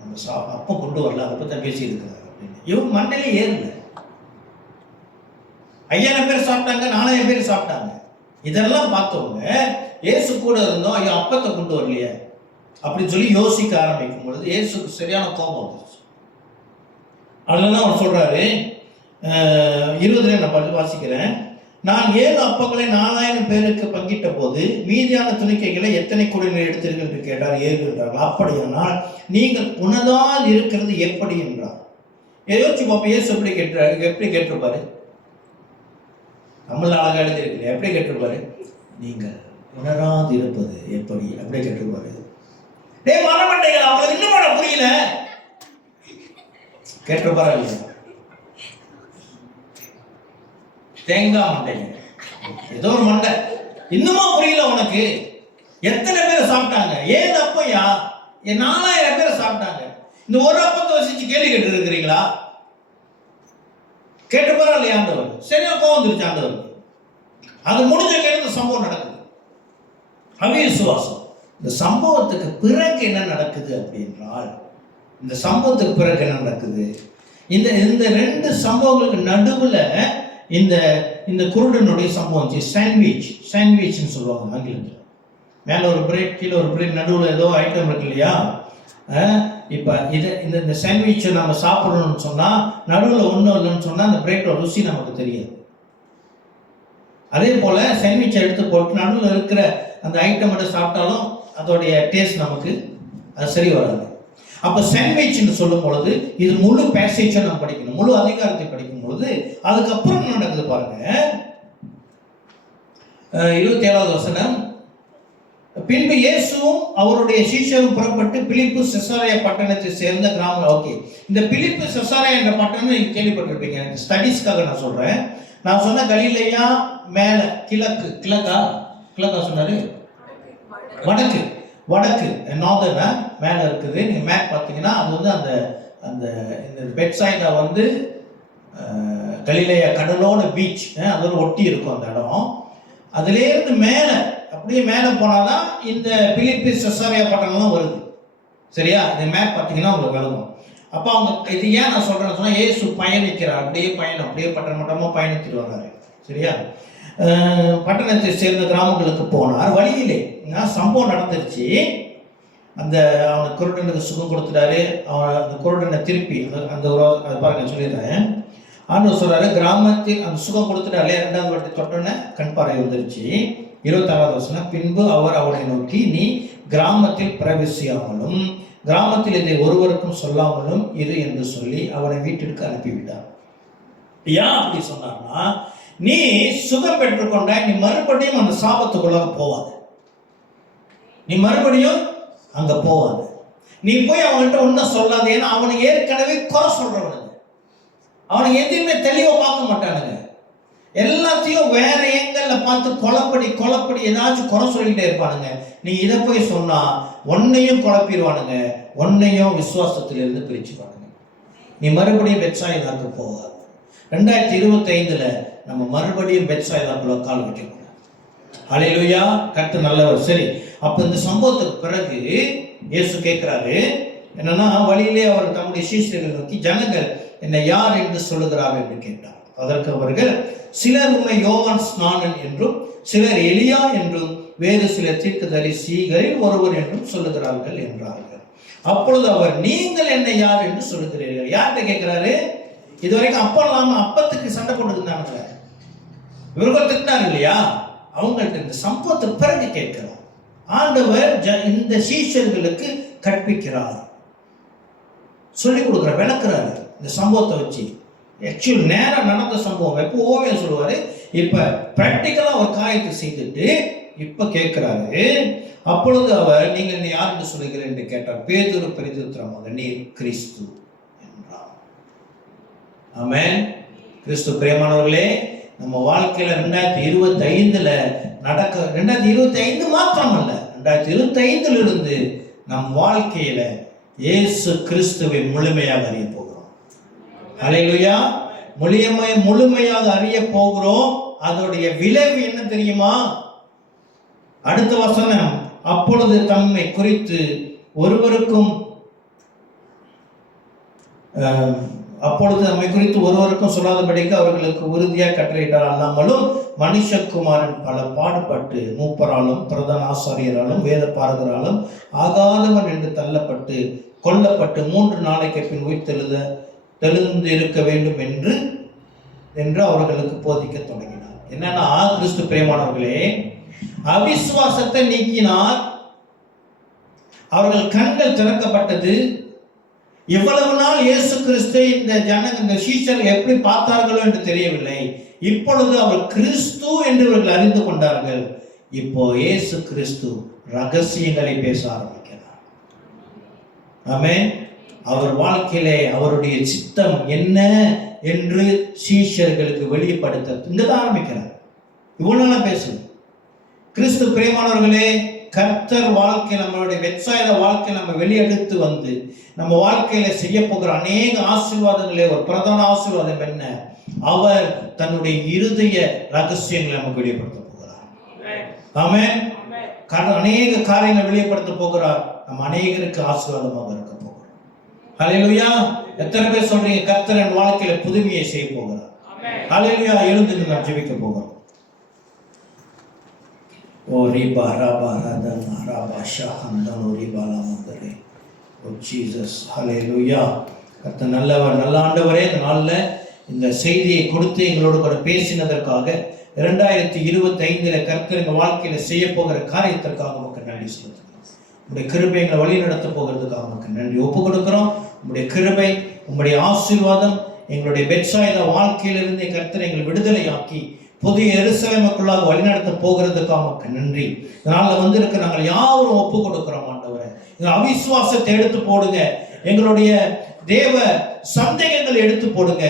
நம்ம அப்பம் கொண்டு வரல, அதை பற்றி பேசி இருக்கிறாங்க அப்படின்னு. இவங்க மண்டையில ஏறல. 5000 பேர் சாப்பிட்டாங்க, 4000 பேர் சாப்பிட்டாங்க. இதெல்லாம் பார்த்தவங்க இயேசு கூட இருந்தோம், ஐயோ அப்பத்தை கொண்டு வரலையே அப்படின்னு சொல்லி யோசிக்க ஆரம்பிக்கும் பொழுது இயேசுக்கு சரியான கோபம் வந்துச்சு. அதனால அவர் சொல்றாரு, 20 நான் வாசிக்கிறேன். நான் 7 அப்பங்களை 4000 பேருக்கு பங்கிட்ட போது மீதியான துணிக்கைகளை எத்தனை கூடைகள் எடுத்தீர்கள் என்று கேட்டார். 7 என்றார்கள். அப்படியானால் நீங்கள் உனதால் இருக்கிறது எப்படி என்றார். யோசிச்சு பார்ப்போம், இயேசு எப்படி கேட்டிருப்பாரு? தமிழ் அழகா எழுதியிருக்கல, எப்படி கேட்டிருப்பாரு? நீங்கள் உணராது இருப்பது எப்படி அப்படியே கேட்டிருப்பாரு. மரமட்டைகள் அவங்களுக்கு இன்னும் புரியல கேட்டிருப்பாரா இல்லையா? தேங்காய் மண்டைங்க, ஏதோ ஒரு மண்டை, இன்னுமா புரியல உனக்கு? எத்தனை பேர் சாப்பிட்டாங்க? 7 அப்பையா, 4000 பேர் சாப்பிட்டாங்க. இந்த ஒரு அப்பத்தை வசிச்சு கேள்வி கேட்டு இருக்கிறீங்களா? கேட்டுப்பாரா இல்லையா ஆண்டவர்? சரியா கோவம் வந்துருச்சு ஆண்டவருக்கு. அது முடிஞ்ச கேட்டு இந்த சம்பவம் நடக்குது. அவிசுவாசம். இந்த சம்பவத்துக்கு பிறகு என்ன நடக்குது அப்படின்றால், இந்த சம்பவத்துக்கு பிறகு என்ன நடக்குது? இந்த 2 சம்பவங்களுக்கு நடுவுல இந்த இந்த குருடனுடைய சம்பவம், சாண்ட்விச்னு சொல்லுவாங்க ஆங்கிலத்தில். மேல ஒரு பிரெட், கீழே ஒரு பிரெட், நடுவில் ஏதோ ஐட்டம் இருக்கு இல்லையா? இப்போ இந்த சாண்ட்விச்சை நம்ம சாப்பிடணும்னு சொன்னால் நடுவில் ஒன்றும் இல்லைன்னு சொன்னால் அந்த பிரெட்டோட ருசி நமக்கு தெரியாது. அதே போல் சாண்ட்விச்சை எடுத்து போட்டு நடுவில் இருக்கிற அந்த ஐட்டம் மட்டும் சாப்பிட்டாலும் அதோடைய டேஸ்ட் நமக்கு அது சரி வராது. அப்போ சாண்ட்விச்னு சொல்லும் பொழுது இது முழு பேசேஜை நம்ம படிக்கணும், முழு அதிகாரத்தை படிக்கும் பொழுது அதுக்கப்புறம் என்ன நடக்குது பாருங்க. 27வது வசனம். பின்பு இயேசுவும் அவருடைய சீஷரும் புறப்பட்டு பிலிப்பு செசாரியா பட்டணத்தை சேர்ந்த கிராமம். ஓகே, இந்த பிலிப்பு செசாரியா என்ற பட்டணம் நீங்க கேள்விப்பட்டிருப்பீங்க. ஸ்டடீஸ்க்காக நான் சொல்றேன். நான் சொன்ன கலிலேயா மேல கிழக்கா சொன்னாரு, வடக்கு நார்தர்னா மேல இருக்குது. நீங்க மேப் பார்த்தீங்கன்னா அது வந்து அந்த அந்த இந்த பெட்சாய்டா வந்து கலிலேயா கடலோட பீச், அதோட ஒட்டி இருக்கும் அந்த இடம். அதுலேருந்து மேலே அப்படியே மேலே போனாதான் இந்த பிலிப்பி செசாரியா பட்டணம்லாம் வருது. சரியா? இந்த மேப் பார்த்தீங்கன்னா உங்களுக்கு விளங்கும். அப்போ அவங்க இது ஏன் நான் சொல்கிறேன்னு சொன்னால், இயேசு பயணிக்கிறார், அப்படியே பட்டணமாக பயணித்துட்டு வர்றாரு. சரியா? பட்டணத்தை சேர்ந்த கிராமங்களுக்கு போனார். வழியிலே சம்பவம் நடந்துருச்சு. அந்த அவனுக்கு குருடனுக்கு சுகம் கொடுத்துட்டாரு. அவன் அந்த குருடனை திருப்பி அந்த அது பாருங்க சொல்லிடுறேன். ஆண்டவர் சொல்றாரு, கிராமத்தில் அந்த சுகம் கொடுத்துட்டாலே 2வது வாட்டி தொட்டோன்னே கண் பார்வை வந்துருச்சு. 26வது வசனம். பின்பு அவர் அவனை நோக்கி, நீ கிராமத்தில் பிரவேசியாமலும் கிராமத்தில் இதை ஒருவருக்கும் சொல்லாமலும் இரு என்று சொல்லி அவனை வீட்டிற்கு அனுப்பிவிட்டார். ஏன் அப்படி சொன்னார்னா, நீ சுகம் பெற்றுக்கொண்ட, நீ மறுபடியும் அந்த சாபத்துக்குள்ளாக போவாத, நீ மறுபடியும் அங்க போவாத, நீ போய் அவங்கள்ட்ட ஒன்றும் சொல்லாத. ஏன்னா அவனுக்கு ஏற்கனவே குறை சொல்றவனுங்க, அவனுக்கு எதுவுமே தெளிவா பார்க்க மாட்டானுங்க. எல்லாத்தையும் வேற எங்கள்ல பார்த்து கொலப்படி ஏதாச்சும் குறை சொல்லிட்டே இருப்பானுங்க. நீ இதை போய் சொன்னா ஒன்னையும் குழப்பிடுவானுங்க, ஒன்னையும் விசுவாசத்திலிருந்து பிரிச்சுப்பானுங்க. நீ மறுபடியும் பெத்சாயிதாக்கு போகாது. 2025 நம்ம மறுபடியும் பெத்சாயிதாக்குள்ள கால் வைக்கணும். ஹல்லேலூயா, கர்த்தர் நல்லவர். சரி, அப்ப இந்த சம்பவத்துக்கு பிறகு இயேசு கேட்கிறாரு என்னன்னா, வழியிலே அவர் தம்முடைய சீஷர்களை நோக்கி, ஜனங்கள் என்னை யார் என்று சொல்லுகிறார்கள் என்று கேட்டார். அதற்கு அவர்கள், சிலர் உம்மை யோவான் ஸ்நானன் என்றும், சிலர் எலியா என்றும், வேறு சிலர் தீர்க்கதரிசிகளில் ஒருவர் என்றும் சொல்லுகிறார்கள் என்றார்கள். அப்பொழுது அவர், நீங்கள் என்னை யார் என்று சொல்லுகிறீர்கள்? யார்கிட்ட கேட்கிறாரு? இதுவரைக்கும் அப்பம் இல்லாம அப்பத்துக்கு சண்டை போட்டுருந்தாங்க, இவர்கள் திட்டார் இல்லையா, அவங்கள்ட்ட இந்த சம்பவத்துக்கு பிறகு கேட்கிறார். ஆண்டவர் இந்த சீஷர்களுக்கு கற்பிக்கிறார், சொல்லிக் கொடுக்குற, விளக்குறாரு. இந்த சம்பவத்தை வச்சு ஆக்சுவல் நேரம் நடந்த சம்பவம் எப்போ ஓவியம் சொல்லுவாரு, இப்ப பிராக்டிக்கலா ஒரு காரியத்தை செய்துட்டு இப்ப கேட்கிறாரு. அப்பொழுது அவர், நீங்கள் என்னை யார் என்று சொல்லுகிறேன் என்று கேட்டார். பேதுரு பிரதியுத்தரமாக, நீர் கிறிஸ்து என்றார். ஆமென். கிறிஸ்து. பிரியமானவர்களே, நம்ம வாழ்க்கையில 2025 நடக்க, 2025 மாத்திரம் அல்ல, 2025 இருந்து நம் வாழ்க்கையில இயேசு கிறிஸ்துவை முழுமையாக அறிய போகிறோம். ஹல்லேலூயா. முழுமையாக அறிய போகிறோம். அதோடைய விளைவு என்ன தெரியுமா? அடுத்த வசனம், அப்பொழுது தம்மை குறித்து ஒருவருக்கும் சொல்லாதபடிக்கு அவர்களுக்கு உறுதியாக கட்டளையிட்டார். அல்லாமலும் மனுஷகுமாரன் பல பாடுபட்டு மூப்பராலும் பிரதான ஆசாரியராலும் வேத பாரகராலும் ஆகாதவன் என்று தள்ளப்பட்டு கொல்லப்பட்டு 3 நாளைக்கு பின் உயிர் தெழுந்திருக்க வேண்டும் என்று அவர்களுக்கு போதிக்க தொடங்கினார். என்னன்னா, கிறிஸ்து பிரியமானவர்களே, அவிசுவாசத்தை நீக்கினார். அவர்கள் கண்கள் திறக்கப்பட்டது. இவ்வளவு நாள் இயேசு கிறிஸ்தை இந்த சீஷர்கள் எப்படி பார்த்தார்களோ என்று தெரியவில்லை. இப்பொழுது அவர் கிறிஸ்து என்று இவர்கள் அறிந்து கொண்டார்கள். இப்போ இயேசு கிறிஸ்து ரகசியங்களை பேச ஆரம்பிக்கிறார். ஆமென். அவர் வாழ்க்கையிலே அவருடைய சித்தம் என்ன என்று சீஷர்களுக்கு வெளிப்படுத்த இங்கதான் ஆரம்பிக்கிறார். இவ்வளவு நாளா பேசுது. கிறிஸ்து பிரியமானவர்களே, கர்த்தர் வாழ்க்கை, நம்மளுடைய வெட்சாயித வாழ்க்கை நம்ம வெளியெடுத்து வந்து நம்ம வாழ்க்கையில செய்ய போகிற அநேக ஆசீர்வாதங்களே ஒரு பிரதான ஆசீர்வாதம் என்ன? அவர் தன்னுடைய இருதய ரகசியங்களை நமக்கு வெளிப்படுத்த போகிறார். ஆமென். அநேக காரியங்களை வெளிப்படுத்த போகிறார். நம்ம அநேகருக்கு ஆசீர்வாதமாக இருக்க போகிறோம். ஹல்லேலூயா. எத்தனை பேர் சொல்றீங்க, கர்த்தர் என் வாழ்க்கையில புதுமையை செய்ய போகிறார்? ஹல்லேலூயா. எழுந்து நாம் ஜெபிக்க போகிறோம். ஓ ரிபா ரபா ரதன் ரபா ஷஹந்தன் ஓ ரிபா லமந்தரே. ஓ ஜீசஸ். ஹல்லேலூயா. கர்த்தர் நல்லவர், நல்ல ஆண்டவரே. இந்த நாளில் இந்த செய்தியை கொடுத்து எங்களோடு கூட பேசினதற்காக 2025 கர்த்தர் எங்கள் வாழ்க்கையில் செய்ய போகிற காரியத்திற்காக நமக்கு நன்றி செலுத்துகிறோம். உங்களுடைய கிருபை எங்களை வழி நடத்த போகிறதுக்காக நமக்கு நன்றி ஒப்பு கொடுக்கிறோம். உங்களுடைய கிருபை, உங்களுடைய ஆசீர்வாதம் எங்களுடைய பெத்சாயிதா வாழ்க்கையிலிருந்து கர்த்தர் எங்களை விடுதலையாக்கி புதிய எருசலேமுக்குள்ளாக வழிநடத்த போகிறதுக்காக நமக்கு நன்றி. இதனால வந்திருக்க நாங்கள் யாவரும் ஒப்பு கொடுக்கிறோம் ஆண்டவரே. இந்த அவிசுவாசத்தை எடுத்து போடுங்க. எங்களுடைய தேவ சந்தேகங்களை எடுத்து போடுங்க.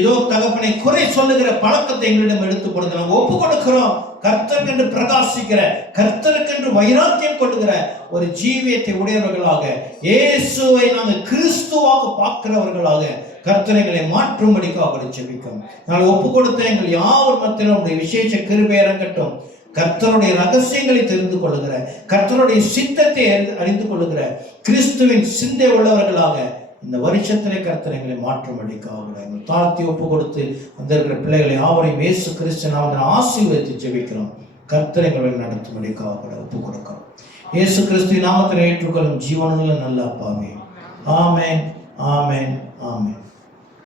இதோ தகப்பனை குறை சொல்லுகிற பழக்கத்தை எங்களிடம் எடுத்து போடுங்க. நாங்கள் ஒப்பு கொடுக்கிறோம். கர்த்தருக்கென்று பிரகாசிக்கிற, கர்த்தருக்கென்று வைராக்கியம் கொள்ளுகிற ஒரு ஜீவியத்தை உடையவர்களாக, இயேசுவை நாங்கள் கிறிஸ்துவாக பார்க்கிறவர்களாக கர்த்தரைகளை மாற்றும்படிக்காக ஜெபிக்கிறோம். நாங்கள் ஒப்பு கொடுத்த எங்கள் யாவர் மத்தியிலும் உடைய விசேஷ கிருபை இறங்கட்டும். கர்த்தருடைய ரகசியங்களை தெரிந்து கொள்ளுகிற, கர்த்தருடைய சித்தத்தை அறிந்து கொள்ளுகிற கிறிஸ்துவின் சிந்தை உள்ளவர்களாக இந்த வருஷத்திலே கர்த்தரைகளை மாற்றும்படிக்காக எங்கள் தாழ்த்தி ஒப்பு கொடுத்து வந்திருக்கிற பிள்ளைகளை யாவரையும் இயேசு கிறிஸ்து நாமத்தில் ஆசீர்வதித்து ஜெபிக்கிறோம். கர்த்தரைகளை நடத்தும்படிக்காக ஒப்பு கொடுக்கிறோம். இயேசு கிறிஸ்து நாமத்தில் ஏற்றுக்கொள்ளும் ஜீவனுள்ள நல்ல அப்பாவே. ஆமென், ஆமென், ஆமென்.